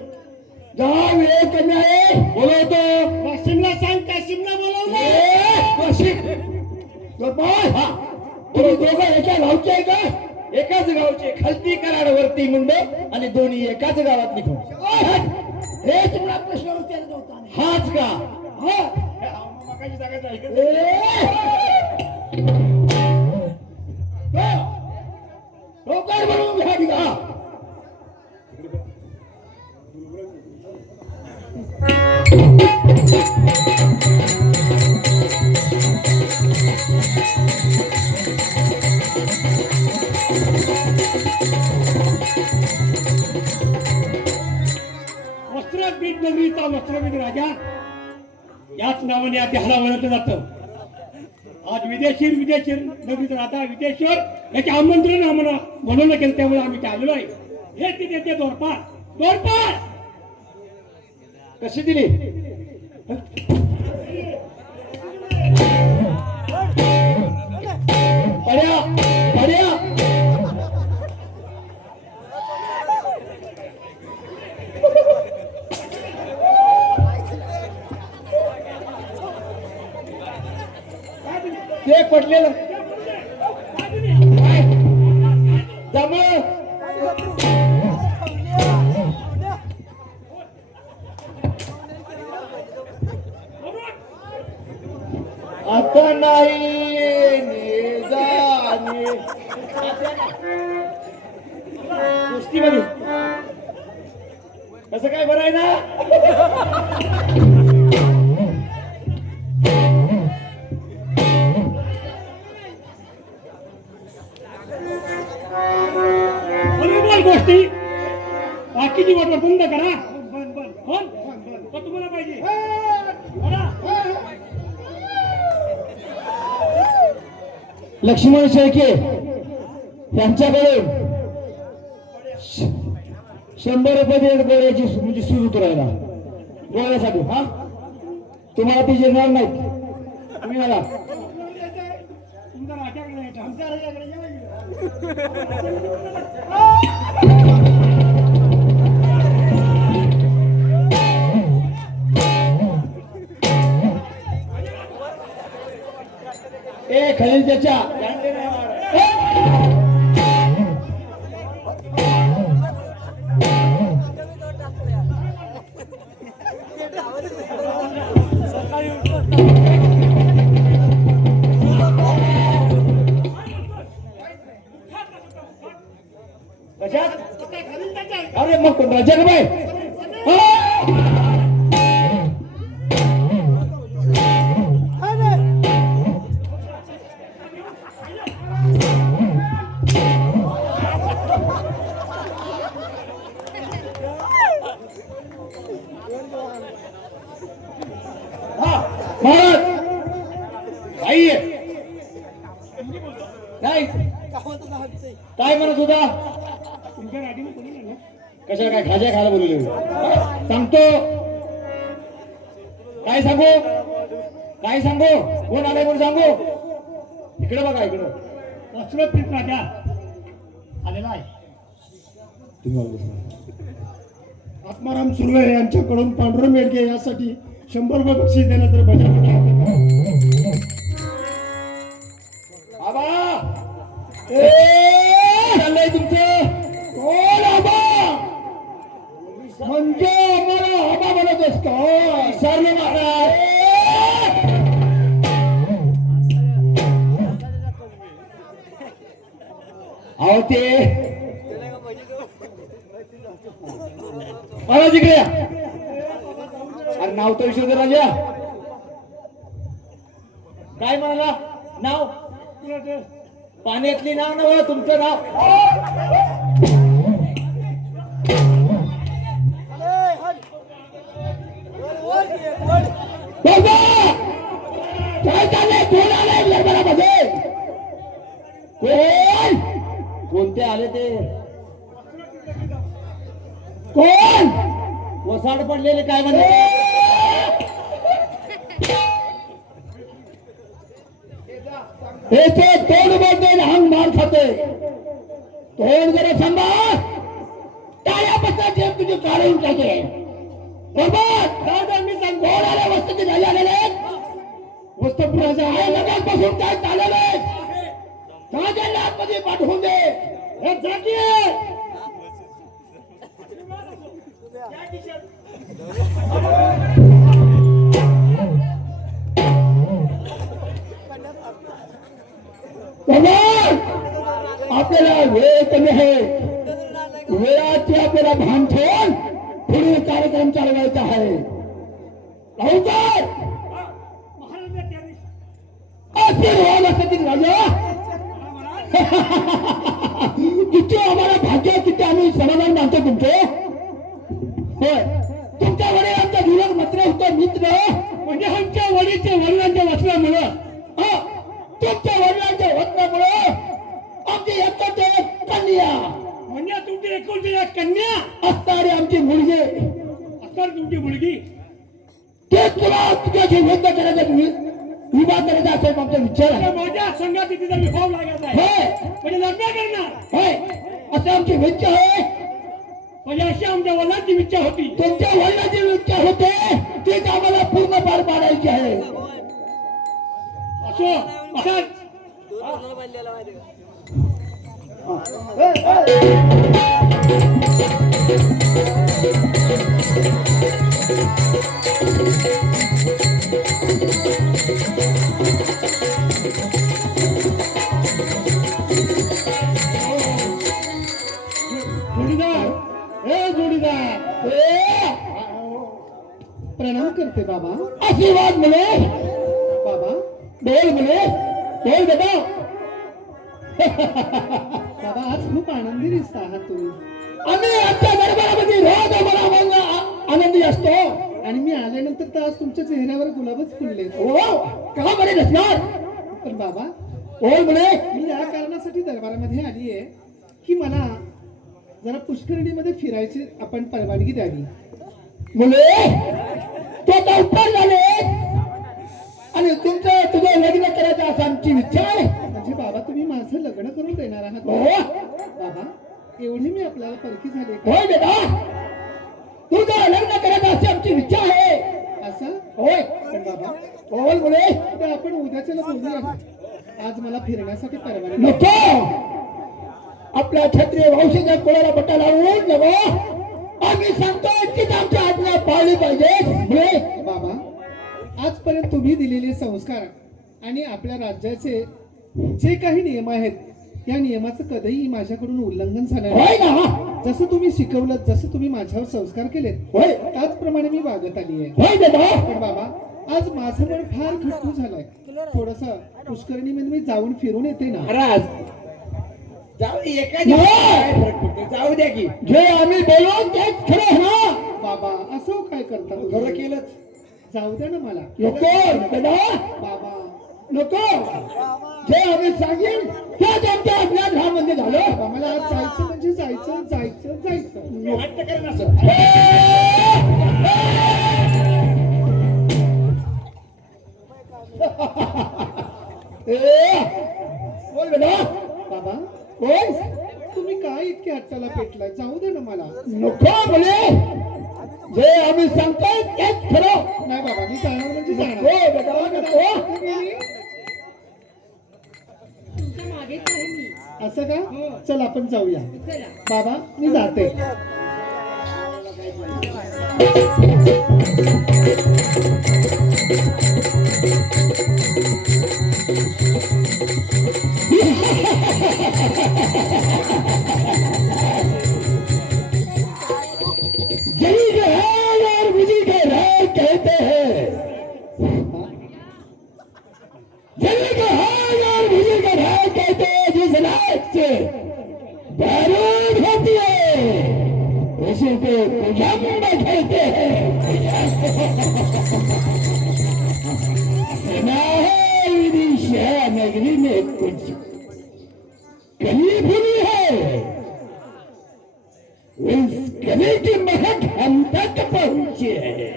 जा वेळ कमी आहे बोलवतो. वाशिमला सांग, काशिमला बोलवलं. तुम्ही दोघं एका गावचे आहे का? एकाच गावचे. खालती कराड वरती मुंड आणि दोन्ही एकाच गावात निघून. हे तुम्हाला प्रश्न विचारत होता. हाच का? काय म्हणून घ्या की का? वस्त्रबीज नगरीचा वस्त्रबीज राजा याच नावाने आता ह्याला ओळखलं जातं. आज विदेशीर नगरीचा राजा विदेश्वर याचे आमंत्रण आम्हाला बोलवलं गेलं, त्यामुळे आम्ही ते आलेलो आहे. हे तिथे ते दोरपार कशी दिली? पड्या ते पडलेलं जम आता नाही गोष्टीमध्ये कसं काय बरं आहे ना? गोष्टी बाकीची वाटलं बंद करा. तुम्हाला पाहिजे लक्ष्मण शेळके यांच्याकडे 100 रुपये देत गोळ्याची म्हणजे सूज उतरायला गोळ्यासाठी. हा तुम्हाला ती जिरणार नाहीत. तुम्ही मला तुमच्या राजाकडे आमच्या राजाकडे ए खलील त्याच्या अरे मग कोण राजा का बाय? नाही काय म्हणत होता? तुमच्या राजाने कोणी नाही. कशाला काय खाज्या खायला बोलले? सांगतो काय सांगू कोण आलाय म्हणून सांगू. इकडे बघा इकडं वस्त्रबीज राजा आलेला आहे. आत्माराम सुर्वे यांच्याकडून पांडुरंग मेडके यासाठी 100 रुपये बक्षीस देण्यात चाललंय तुमचं कोण आबा म्हणजे आम्हाला आबा म्हणत असतो. विसरलो महाराज. अहो ते महाराज इकडे या. अरे नाव तर विश्वधर राजा काय म्हणाला? नाव पाण्यातली नाव नव्हे तुमचं नाव. बाबा, काय चाललंय? कोण आलंय दरबारामध्ये? कोण? कोणते आले ते? कोण? वसाड पडलेले काय म्हणते? हे ते तोंड बोलते हांग मार खाते. तोंड जरा सांभाळ. टाळ्यापासून जेब तुझी काढून टाके. बरोबर मी सांग. कोण आले? वस्तू ते झाले आलेले वस्तू नकालपासून काय चाललेलं आहे? काय आतमध्ये पाठवून दे. हे जागी आपल्याला वेळ कमी आहे. वेळाची आपल्याला भान ठेवून पुढे कार्यक्रम चालवायचा आहे. लवकर आशीर्वाद असतील राजा. किती आम्हाला भाग्य, किती आम्ही समाधान मानतो तुमचे. होय, तुमच्या वडिलांचा जीवन मात्र होतं मित्र. म्हणजे आमच्या वडिलांच्या वचनामुळं, तुमच्या वडिलांच्या वचनामुळं आमची एकच कन्या, म्हणजे तुमची एकुलती एक कन्या असणारी आमची मुलगी, असणारी तुमची मुलगी, ते तुला तुझ्याशी युद्ध करायचं, विवाह करायचा असेल आमचा विचार आहे. माझ्या संघात तिचा विभाग लागायचा आहे, म्हणजे लग्न करणार होय असं आमची इच्छा आहे. म्हणजे अशी आमच्या वडिलांची इच्छा होती. तुमच्या वडिलांची इच्छा होते तीच आम्हाला पूर्ण पार पाडायची आहे. असो प्रणाम करते बाबा. आशीर्वाद मिळे बाबा, बोल मिळे, बोल बेटा. बाबा आज खूप आनंदी दिसत आहात तुम्ही. आम्ही आमच्या दरबारामध्ये रोज आम्हाला आनंदी असतो. आणि मी आल्यानंतर तर आज तुमच्या चेहऱ्यावर गुलाबच फुलले. हो का बरे नसणार. पण बाबा, बोल म्हणे. मी या कारणासाठी दरबारामध्ये आली आहे की मला जरा पुष्करणीमध्ये फिरायची आपण परवानगी द्यावी. मुले तो आता उत्तर झाले आणि तुझं लग्न करायचं असं आमची इच्छा आहे. म्हणजे बाबा तुम्ही माझं लग्न करून देणार आहात? हो बाबा, एवढी मी आपल्याला परखी झाले का? होय बेटा, तुझं लग्न करायचं अशी आमची इच्छा आहे. असं होय. पण बाबा, बोल मुले. तर आपण उद्याच्याला बोलूया. आज मला फिरण्यासाठी परवानगी नको. आपल्या क्षत्रिय वंशाच्या कोणाला बट्टा लावून नको. आम्ही सांगतोय की आमच्या आज्ञा पाळली पाहिजे. बाबा, आजपर्यंत तुम्ही दिलेले संस्कार आणि आपल्या राज्याचे जे काही नियम आहेत या नियमाचं कधीही माझ्याकडून उल्लंघन झालं होय नाही. ना. जसं तुम्ही शिकवलं, जसं तुम्ही माझ्यावर संस्कार केलेत होय. त्याचप्रमाणे मी वागत आली आहे. होय बेटा. पण बाबा, आज माझं मन फार खट्टू झालंय. थोडस पुष्करणीमध्ये मी जाऊन फिरून येते ना. महाराज जाऊ द्या की जे आम्ही बोलू तेच खरं ना. बाबा, असं काय करता तुम्ही? खरं केलं. जाऊ द्या ना मला. नको बेटा, बाबा, नको. जे आम्ही सांगेन त्याच आमच्या अज्ञात हा म्हणजे झालं. बाबा, मला आज जायचं म्हणजे जायचं जायचं जायचं. हट्ट करेन असं. बोल बेटा. बाबा, बोल. तुम्ही काय इतके हट्टाला पेटलाय? जाऊ दे ना मला. नको बोले. जे आम्ही सांगतोय तेच खरं. नाही बाबा, मी जाणार म्हणजे जाणार. हो बेटा, नको. तुमच्या मागेच आहे मी. असं का? चल आपण जाऊया. चला. बाबा, मी जाते. जरी जो है और मुझी के राय कहते हैं. जरी जो है और मुझी के राय कहते हैं. विदिशा नगरी में कुछ कली भूली है, उस कली की महक हम तक पहुंची है।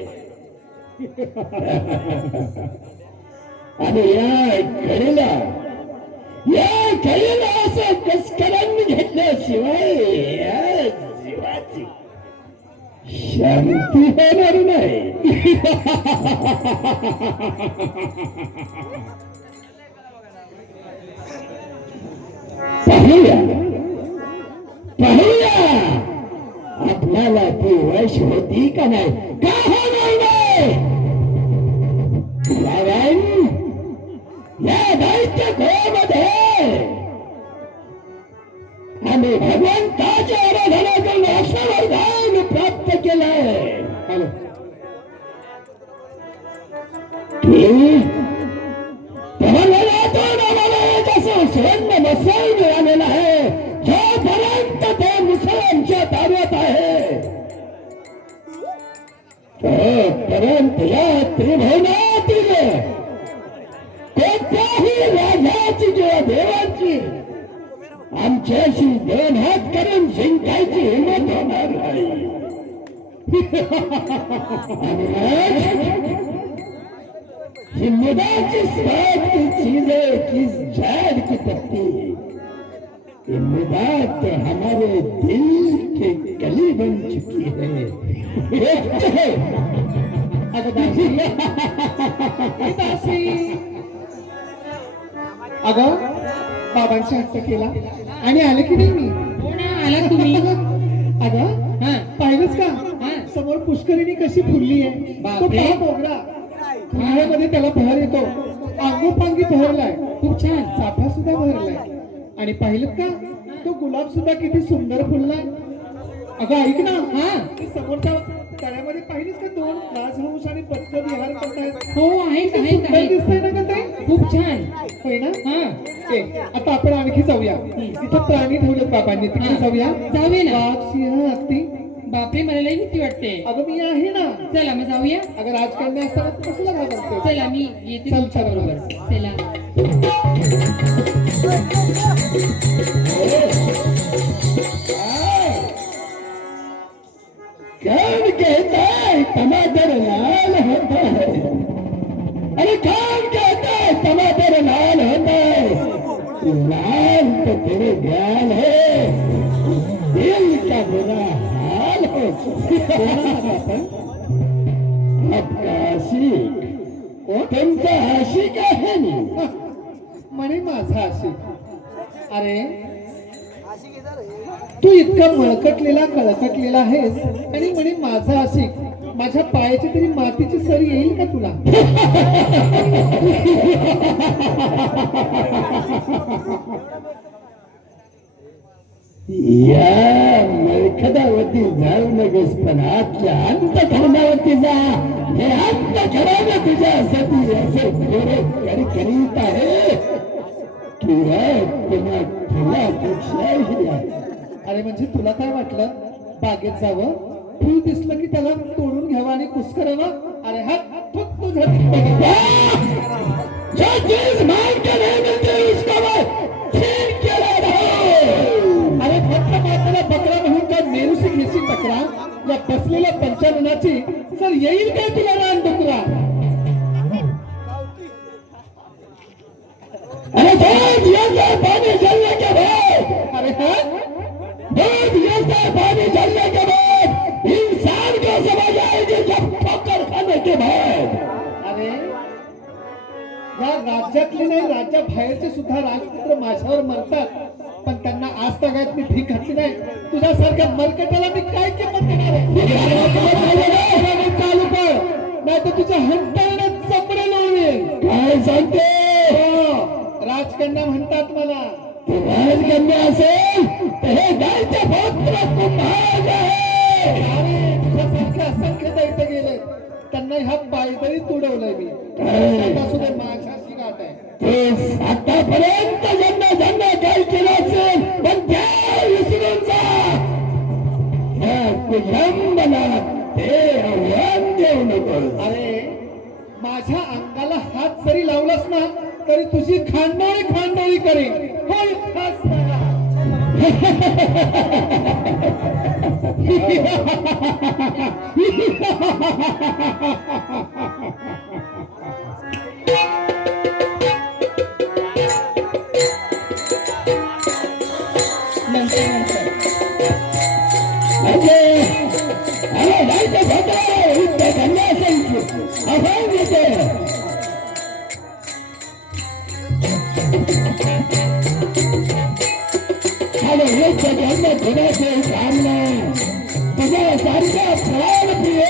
आणि या कलेला असं कसकरांनी घेतल्याशिवाय या जीवाची शांती होणार नाही. पाहूया आपल्याला ती वश होती का नाही, का होणार नाही. या दैत्य खोमध्ये आम्ही भगवंताच्या आराधना करून असं वरदान प्राप्त केलंय की प्रबंधनातून आम्हाला एक असं सुवर्ण मसाल मिळालेला आहे, जोपर्यंत ते मुसल आमच्या ताब्यात आहे तोपर्यंत या त्रिभुवनातील कोणत्याही राजाची किंवा देवाची आमच्याशी दोन हात करून जिंकायची हिंमत होणार नाही. ही मुदाची स्वाद की चीज है कि झाड़ की पत्ती, ये मुदात हमारे दिल के कली बन चुकी है. अगं बाबांशी हट्ट केला आणि आले की नाही मी. हो ना, आला तुम्ही. अगं हा पाहिलंच का हा. समोर पुष्करिणी कशी फुलली आहे. तो बापरे. पहा मोगरा उन्हाळ्यामध्ये त्याला बहर येतो, अंगोपांगी बहरलाय, खूप छान. चाफा सुद्धा बहरलाय. आणि पाहिलं का तो गुलाब सुद्धा किती सुंदर फुललाय. अगं ऐक ना, हा ते समोरच्या तळ्यामध्ये पाहिलीस का दोन राजहंस आणि बदक विहार करतायत. हो आहेत किती आहेत सुंदर आहेत. दिसतंय ना का ते. खूप छान. होय ना. हा आता आपण आणखी जाऊया, तिथे प्राणी ठेवलेत बाबांनी, तिथे जाऊया. जाऊया ना. वाघ, सिंह, हत्ती. बापरे, मला लई भीती वाटते. अगं मी आहे ना. चला मग जाऊया. अगं राजकन्या असताना तू कसला घाबरते. चला मी येते चल, तुमच्या चल, बरोबर. चला. कौन कहता है टमाटर लाल होता है, अरे कौन कहता है टमाटर लाल होता है. लाल तो तेरे ध्यान है, दिल का बुरा हाल हो. आपका आशिक तुमचा आशिक आहे ना. म्हणे माझा आशिक. अरे तू इतका मळकटलेला कळकटलेला आहेस आणि म्हणे माझा आशिक. माझ्या पायाची तरी मातीची सर येईल का तुला. या मळखदावरती जाऊ नकोस, पण आतल्या अंतःकरणावरती जा. हे अंतःकरण तुझ्यासाठी असं गोरे करीत आहे किंवा तुला कुठल्याही आहे. अरे म्हणजे तुला काय वाटलं बागेत जावं, फुल दिसलं की त्याला तोडून घ्यावं आणि कुस्करावं. अरे हा तुझ्या जो चीज मांग के नहीं मिलती उसका मैं छीन के ला रहा हूं. अरे फक्त मात्र बकरा म्हणून काय मेरूसी घेशी बकरा या बसलेल्या पंचाननाची सर येईल काय तुला रान डुकरा. अरे दूध येता है पानी जलने के बाद, अरे हा दूध येता है पानी जलने के बाद इंसान को समझ आएगी जब ठोकर खाने के बाद. अरे या राज्यातले नाही राज्याबाहेरचे सुद्धा राजपुत्र माझ्यावर मरतात, पण त्यांना आज तगायत मी भीक घातली नाही. तुझ्यासारख्या मरकटाला मी काय किंमत देणार आहे. चालू कर नाही तर तुझ्या हंटाळण्यात चपडे लावून. काय सांगते. राजकन्या म्हणतात मला. राजकन्या असेल तर हे दैत्य पुत्र कुंभार आहे. अरे तुझ्यासारखे असंख्य दैत्य गेले, त्यांना ह्या पायदळी तुडवलंय मी. आता सुद्धा माझ्याशी गाठ आहे. तेच आतापर्यंत ज्यांना काय केलं असेल पण त्या विसरून जा. कुटुंबाला ते आव्हान येऊ नको. अरे माझ्या अंगाला हात जरी लावलास ना तरी तुझी खांडोळी खांडोळी करेन. होय खास मला. नंतर नंतर म्हणजे अरे जायचं होतं इतकं धन्य असेल असं येते. अरे एक जन्म घेण्याचे काम नाही तुझ्या सारख्या प्राण प्रिय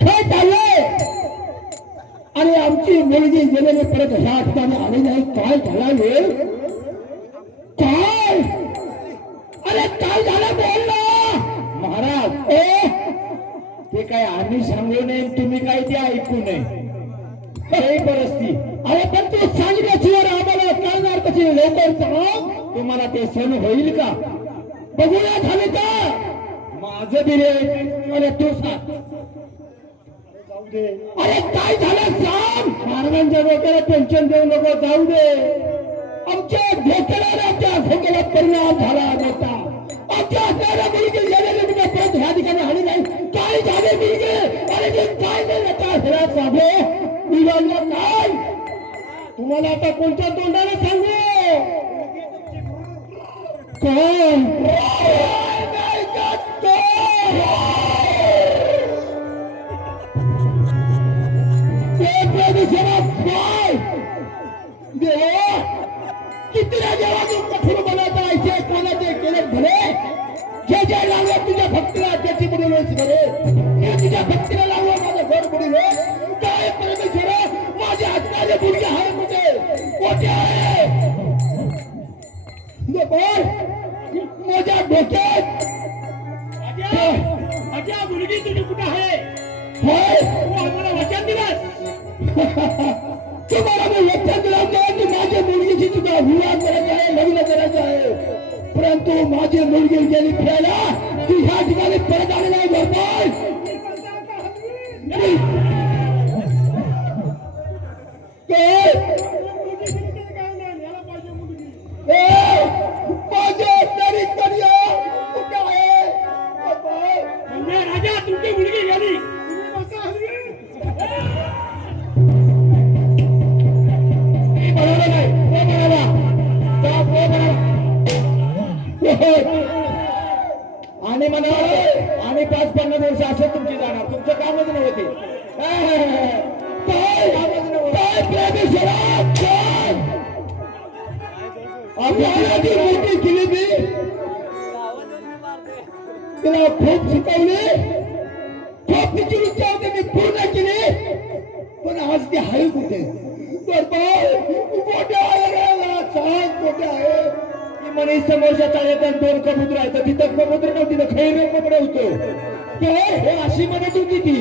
काय चाललंय? आणि आमची मुलगी गेलेले परत ह्या ठिकाणी आली नाही. काय झालं? काय? अरे काय झालं बोल ना महाराज. ते काय आम्ही सांगू नये तुम्ही काय ते ऐकू नये. काही परिस्थिती. अरे पण तू सांगितल्याशिवाय आम्हाला कळणार कशी? लवकर सांग. तुम्हाला ते सण होईल का? बघूया झाले का? माझं दिले मला तू सांग. अरे काय झालं सांग. महाराजांच्या डोक्याला टेन्शन देऊ नको. जाऊ दे. आमच्या डोक्याला परिणाम झाला होता. आमच्या असणाऱ्या मुलगी गेलेले म्हणजे परत ह्या ठिकाणी आली नाही. काय झाले मुलगी? अरे ते काय नाही आता घरात साधे बिघडलं काय? तुम्हाला आता कोणत्या तोंडाने सांगू? कोण? किती देवा बनायचा इथे कोणाचे केले भले. जे जे लागलं तुझ्या भक्तीला त्याची बुडवलं भले. तुझ्या भक्तीला लागलं माझं घर बुडवलं. काय परमेश्वर माझ्या हाताने मुलगी आहे कुठे? कोठे आहे? बोल माझ्या डोक्यात माझ्या मुलगी तुझी कुठे आहे? होय तू आम्हाला वचन दिलंस. तुम्हाला मी लक्षात दिलं की माझ्या मुलगीची तुझा विवाह करायचा आहे, लग्न करायचं आहे. परंतु माझी मुलगी गेली फिरायला. ती ह्या ठिकाणी परत आली नाही. बरोबर माझ्या तरी करिया कुठे आहे? म्हणजे राजा तुमची मुलगी गेली. म्हणाला नाही तो म्हणाला आणि म्हणाला आणि 5-50 वर्ष असं तुमची जाणार. तुमचं कामच नव्हते. काय प्रेमेश्वरात अभियानाची मोठी केली मी. तिला खूप शिकवली. खूप तिची इच्छा होती मी पूर्ण केली. पण आज ती आहे कुठे? कुठे आहे? सांग कुठे आहे? ती म्हणे समोरच्या ताळ्यात 2 कबूतर आहेत. तिथं कबूतर नव्हती तर खैर कोंबडे होतो. हे अशी म्हणत होती ती.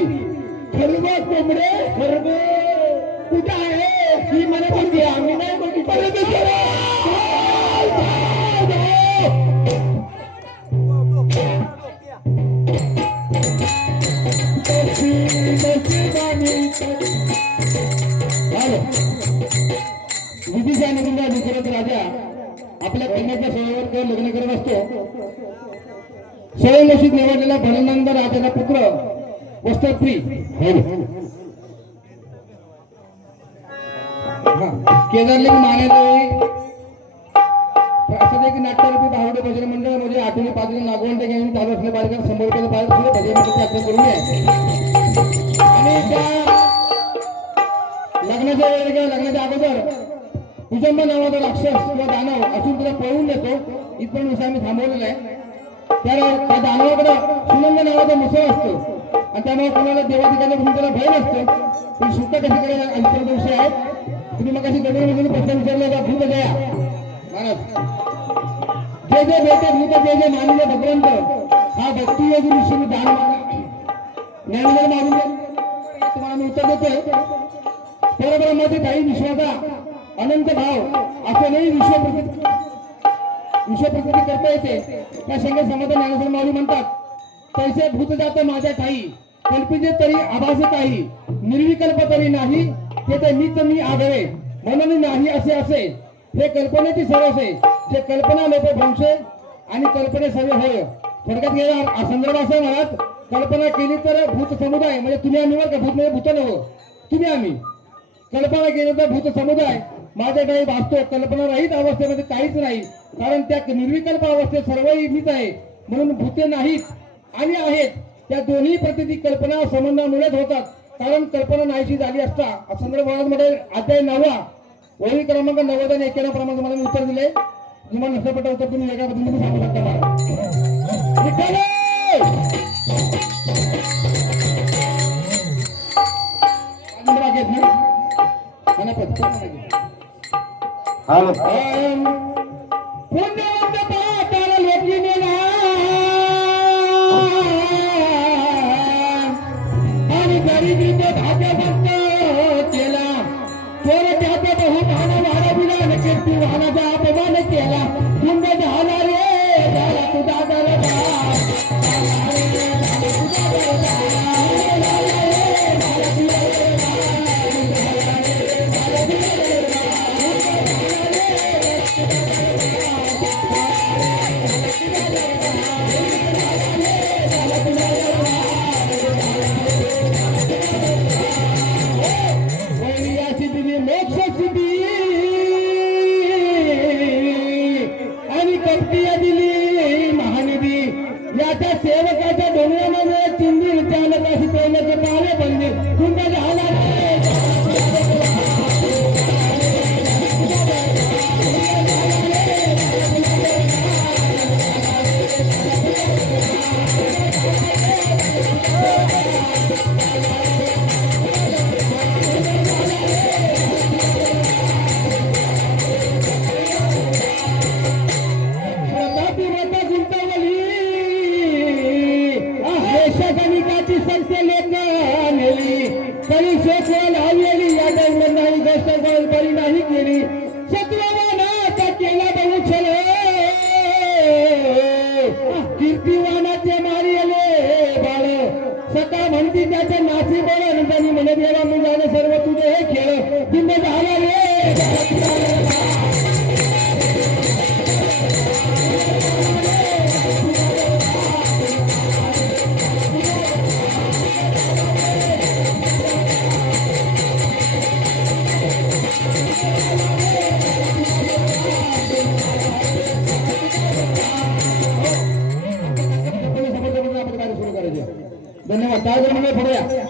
खरब कोंबडे खरब कुठे आहे? ती म्हणत होती आम्ही नाही बघितलं. Vale. विधीच्या निधीला विचारत राजा आपल्या कन्याच्या सोयीवर लग्न करत असतो. सोयीनशीब निवडलेला भननंद राजाचा पुत्र वस्त्रप्री केदारलिंग मानेदेवी असं एक नाट्यरूपी बाहुडे भजन मंडळ म्हणजे आठवणी पाचवी नागवंत घेऊन चालू असले पाहिजे 100 रुपयाला पाहिजे भजन मंडळाची आज्ञा करून घ्या. आणि त्या लग्नाच्या वेळेला किंवा लग्नाच्या अगोदर कुजंब नावाचा राक्षस किंवा दानव असून त्याला पळवून देतो. इथपर्यंत विषय आम्ही थांबवलेला आहे. त्या दानवाकडे सुनंद नावाचा मुसळ असतो आणि त्यामुळे कोणाला देवाधिकाऱ्यापासून त्याला भय नसतो. पण सुद्धा कशी करायला अंतर्गत विषय आहे. तुम्ही मग अशी गडबड प्रश्न विचारला का भूत जया महाराज जे जे बेटे भूत जे जे मानले भगवंत हा भक्ती योगी ऋषीने दान ज्ञानदेव मागून तुम्हाला मी उत्तर देतोय. परब्रह्माचे काही विश्वाचा अनंत भाव असूनही विश्वप्रकृती करता येते. त्या संगत समाधान ज्ञानेश्वर माऊली म्हणतात तैसे भूत जात माझ्या ठाई कल्पिते तरी आभासे काही निर्विकल्प तरी नाही ते तर मीच मी आढळे म्हणून नाही असे असे हे कल्पनेची सरसे जे कल्पना लोक भ्रंशे आणि कल्पने सर्व होय. थोडक्यात गेला संदर्भ असा म्हणत कल्पना केली तर भूत समुदाय म्हणजे तुम्ही आम्ही का भूत म्हणजे भूत नव तुम्ही आम्ही कल्पना केली तर भूत समुदाय माझ्या काही वाचतो कल्पना रहित अवस्थेमध्ये काहीच नाही. कारण त्या निर्विकल्प अवस्थेत सर्वही मीच आहे म्हणून भूते नाहीत आणि आहेत त्या दोन्ही प्रती कल्पना संबंधामुळेच होतात. कारण कल्पना नाहीशी झाली असता संदर्भ मध्ये अध्याय 9 वही क्रमांक 90 आणि 91 प्रमाणे मला मी उत्तर दिले. तुम्हाला नसलं पटलं उत्तर तुम्ही वेगळ्या पद्धतीने सांगू शकता पुण्यवंत पाताला लोटली नेला आणि गरिबीचे भाग्यवंत केला. त्याचा बहुमान वाढविला आणि कीर्ती वाहनाचा अपमान केला. कुंड झाला रे झाला तुझा दरबार सेवकाच्या डोंगरामध्ये चिंदी चालक अशी तोंडाचे पाले बनले. कुंड झाला नाही केली. सत्ववानाचा केला बहुछल कीर्तिवानाचे मारिले बाळ सका म्हणती त्याच्या नासी बळ त्यांनी म्हणे देवा मी झाले सर्व तुझे हे खेळ बिंद झाला रे. धन्यवाद. काय पुढे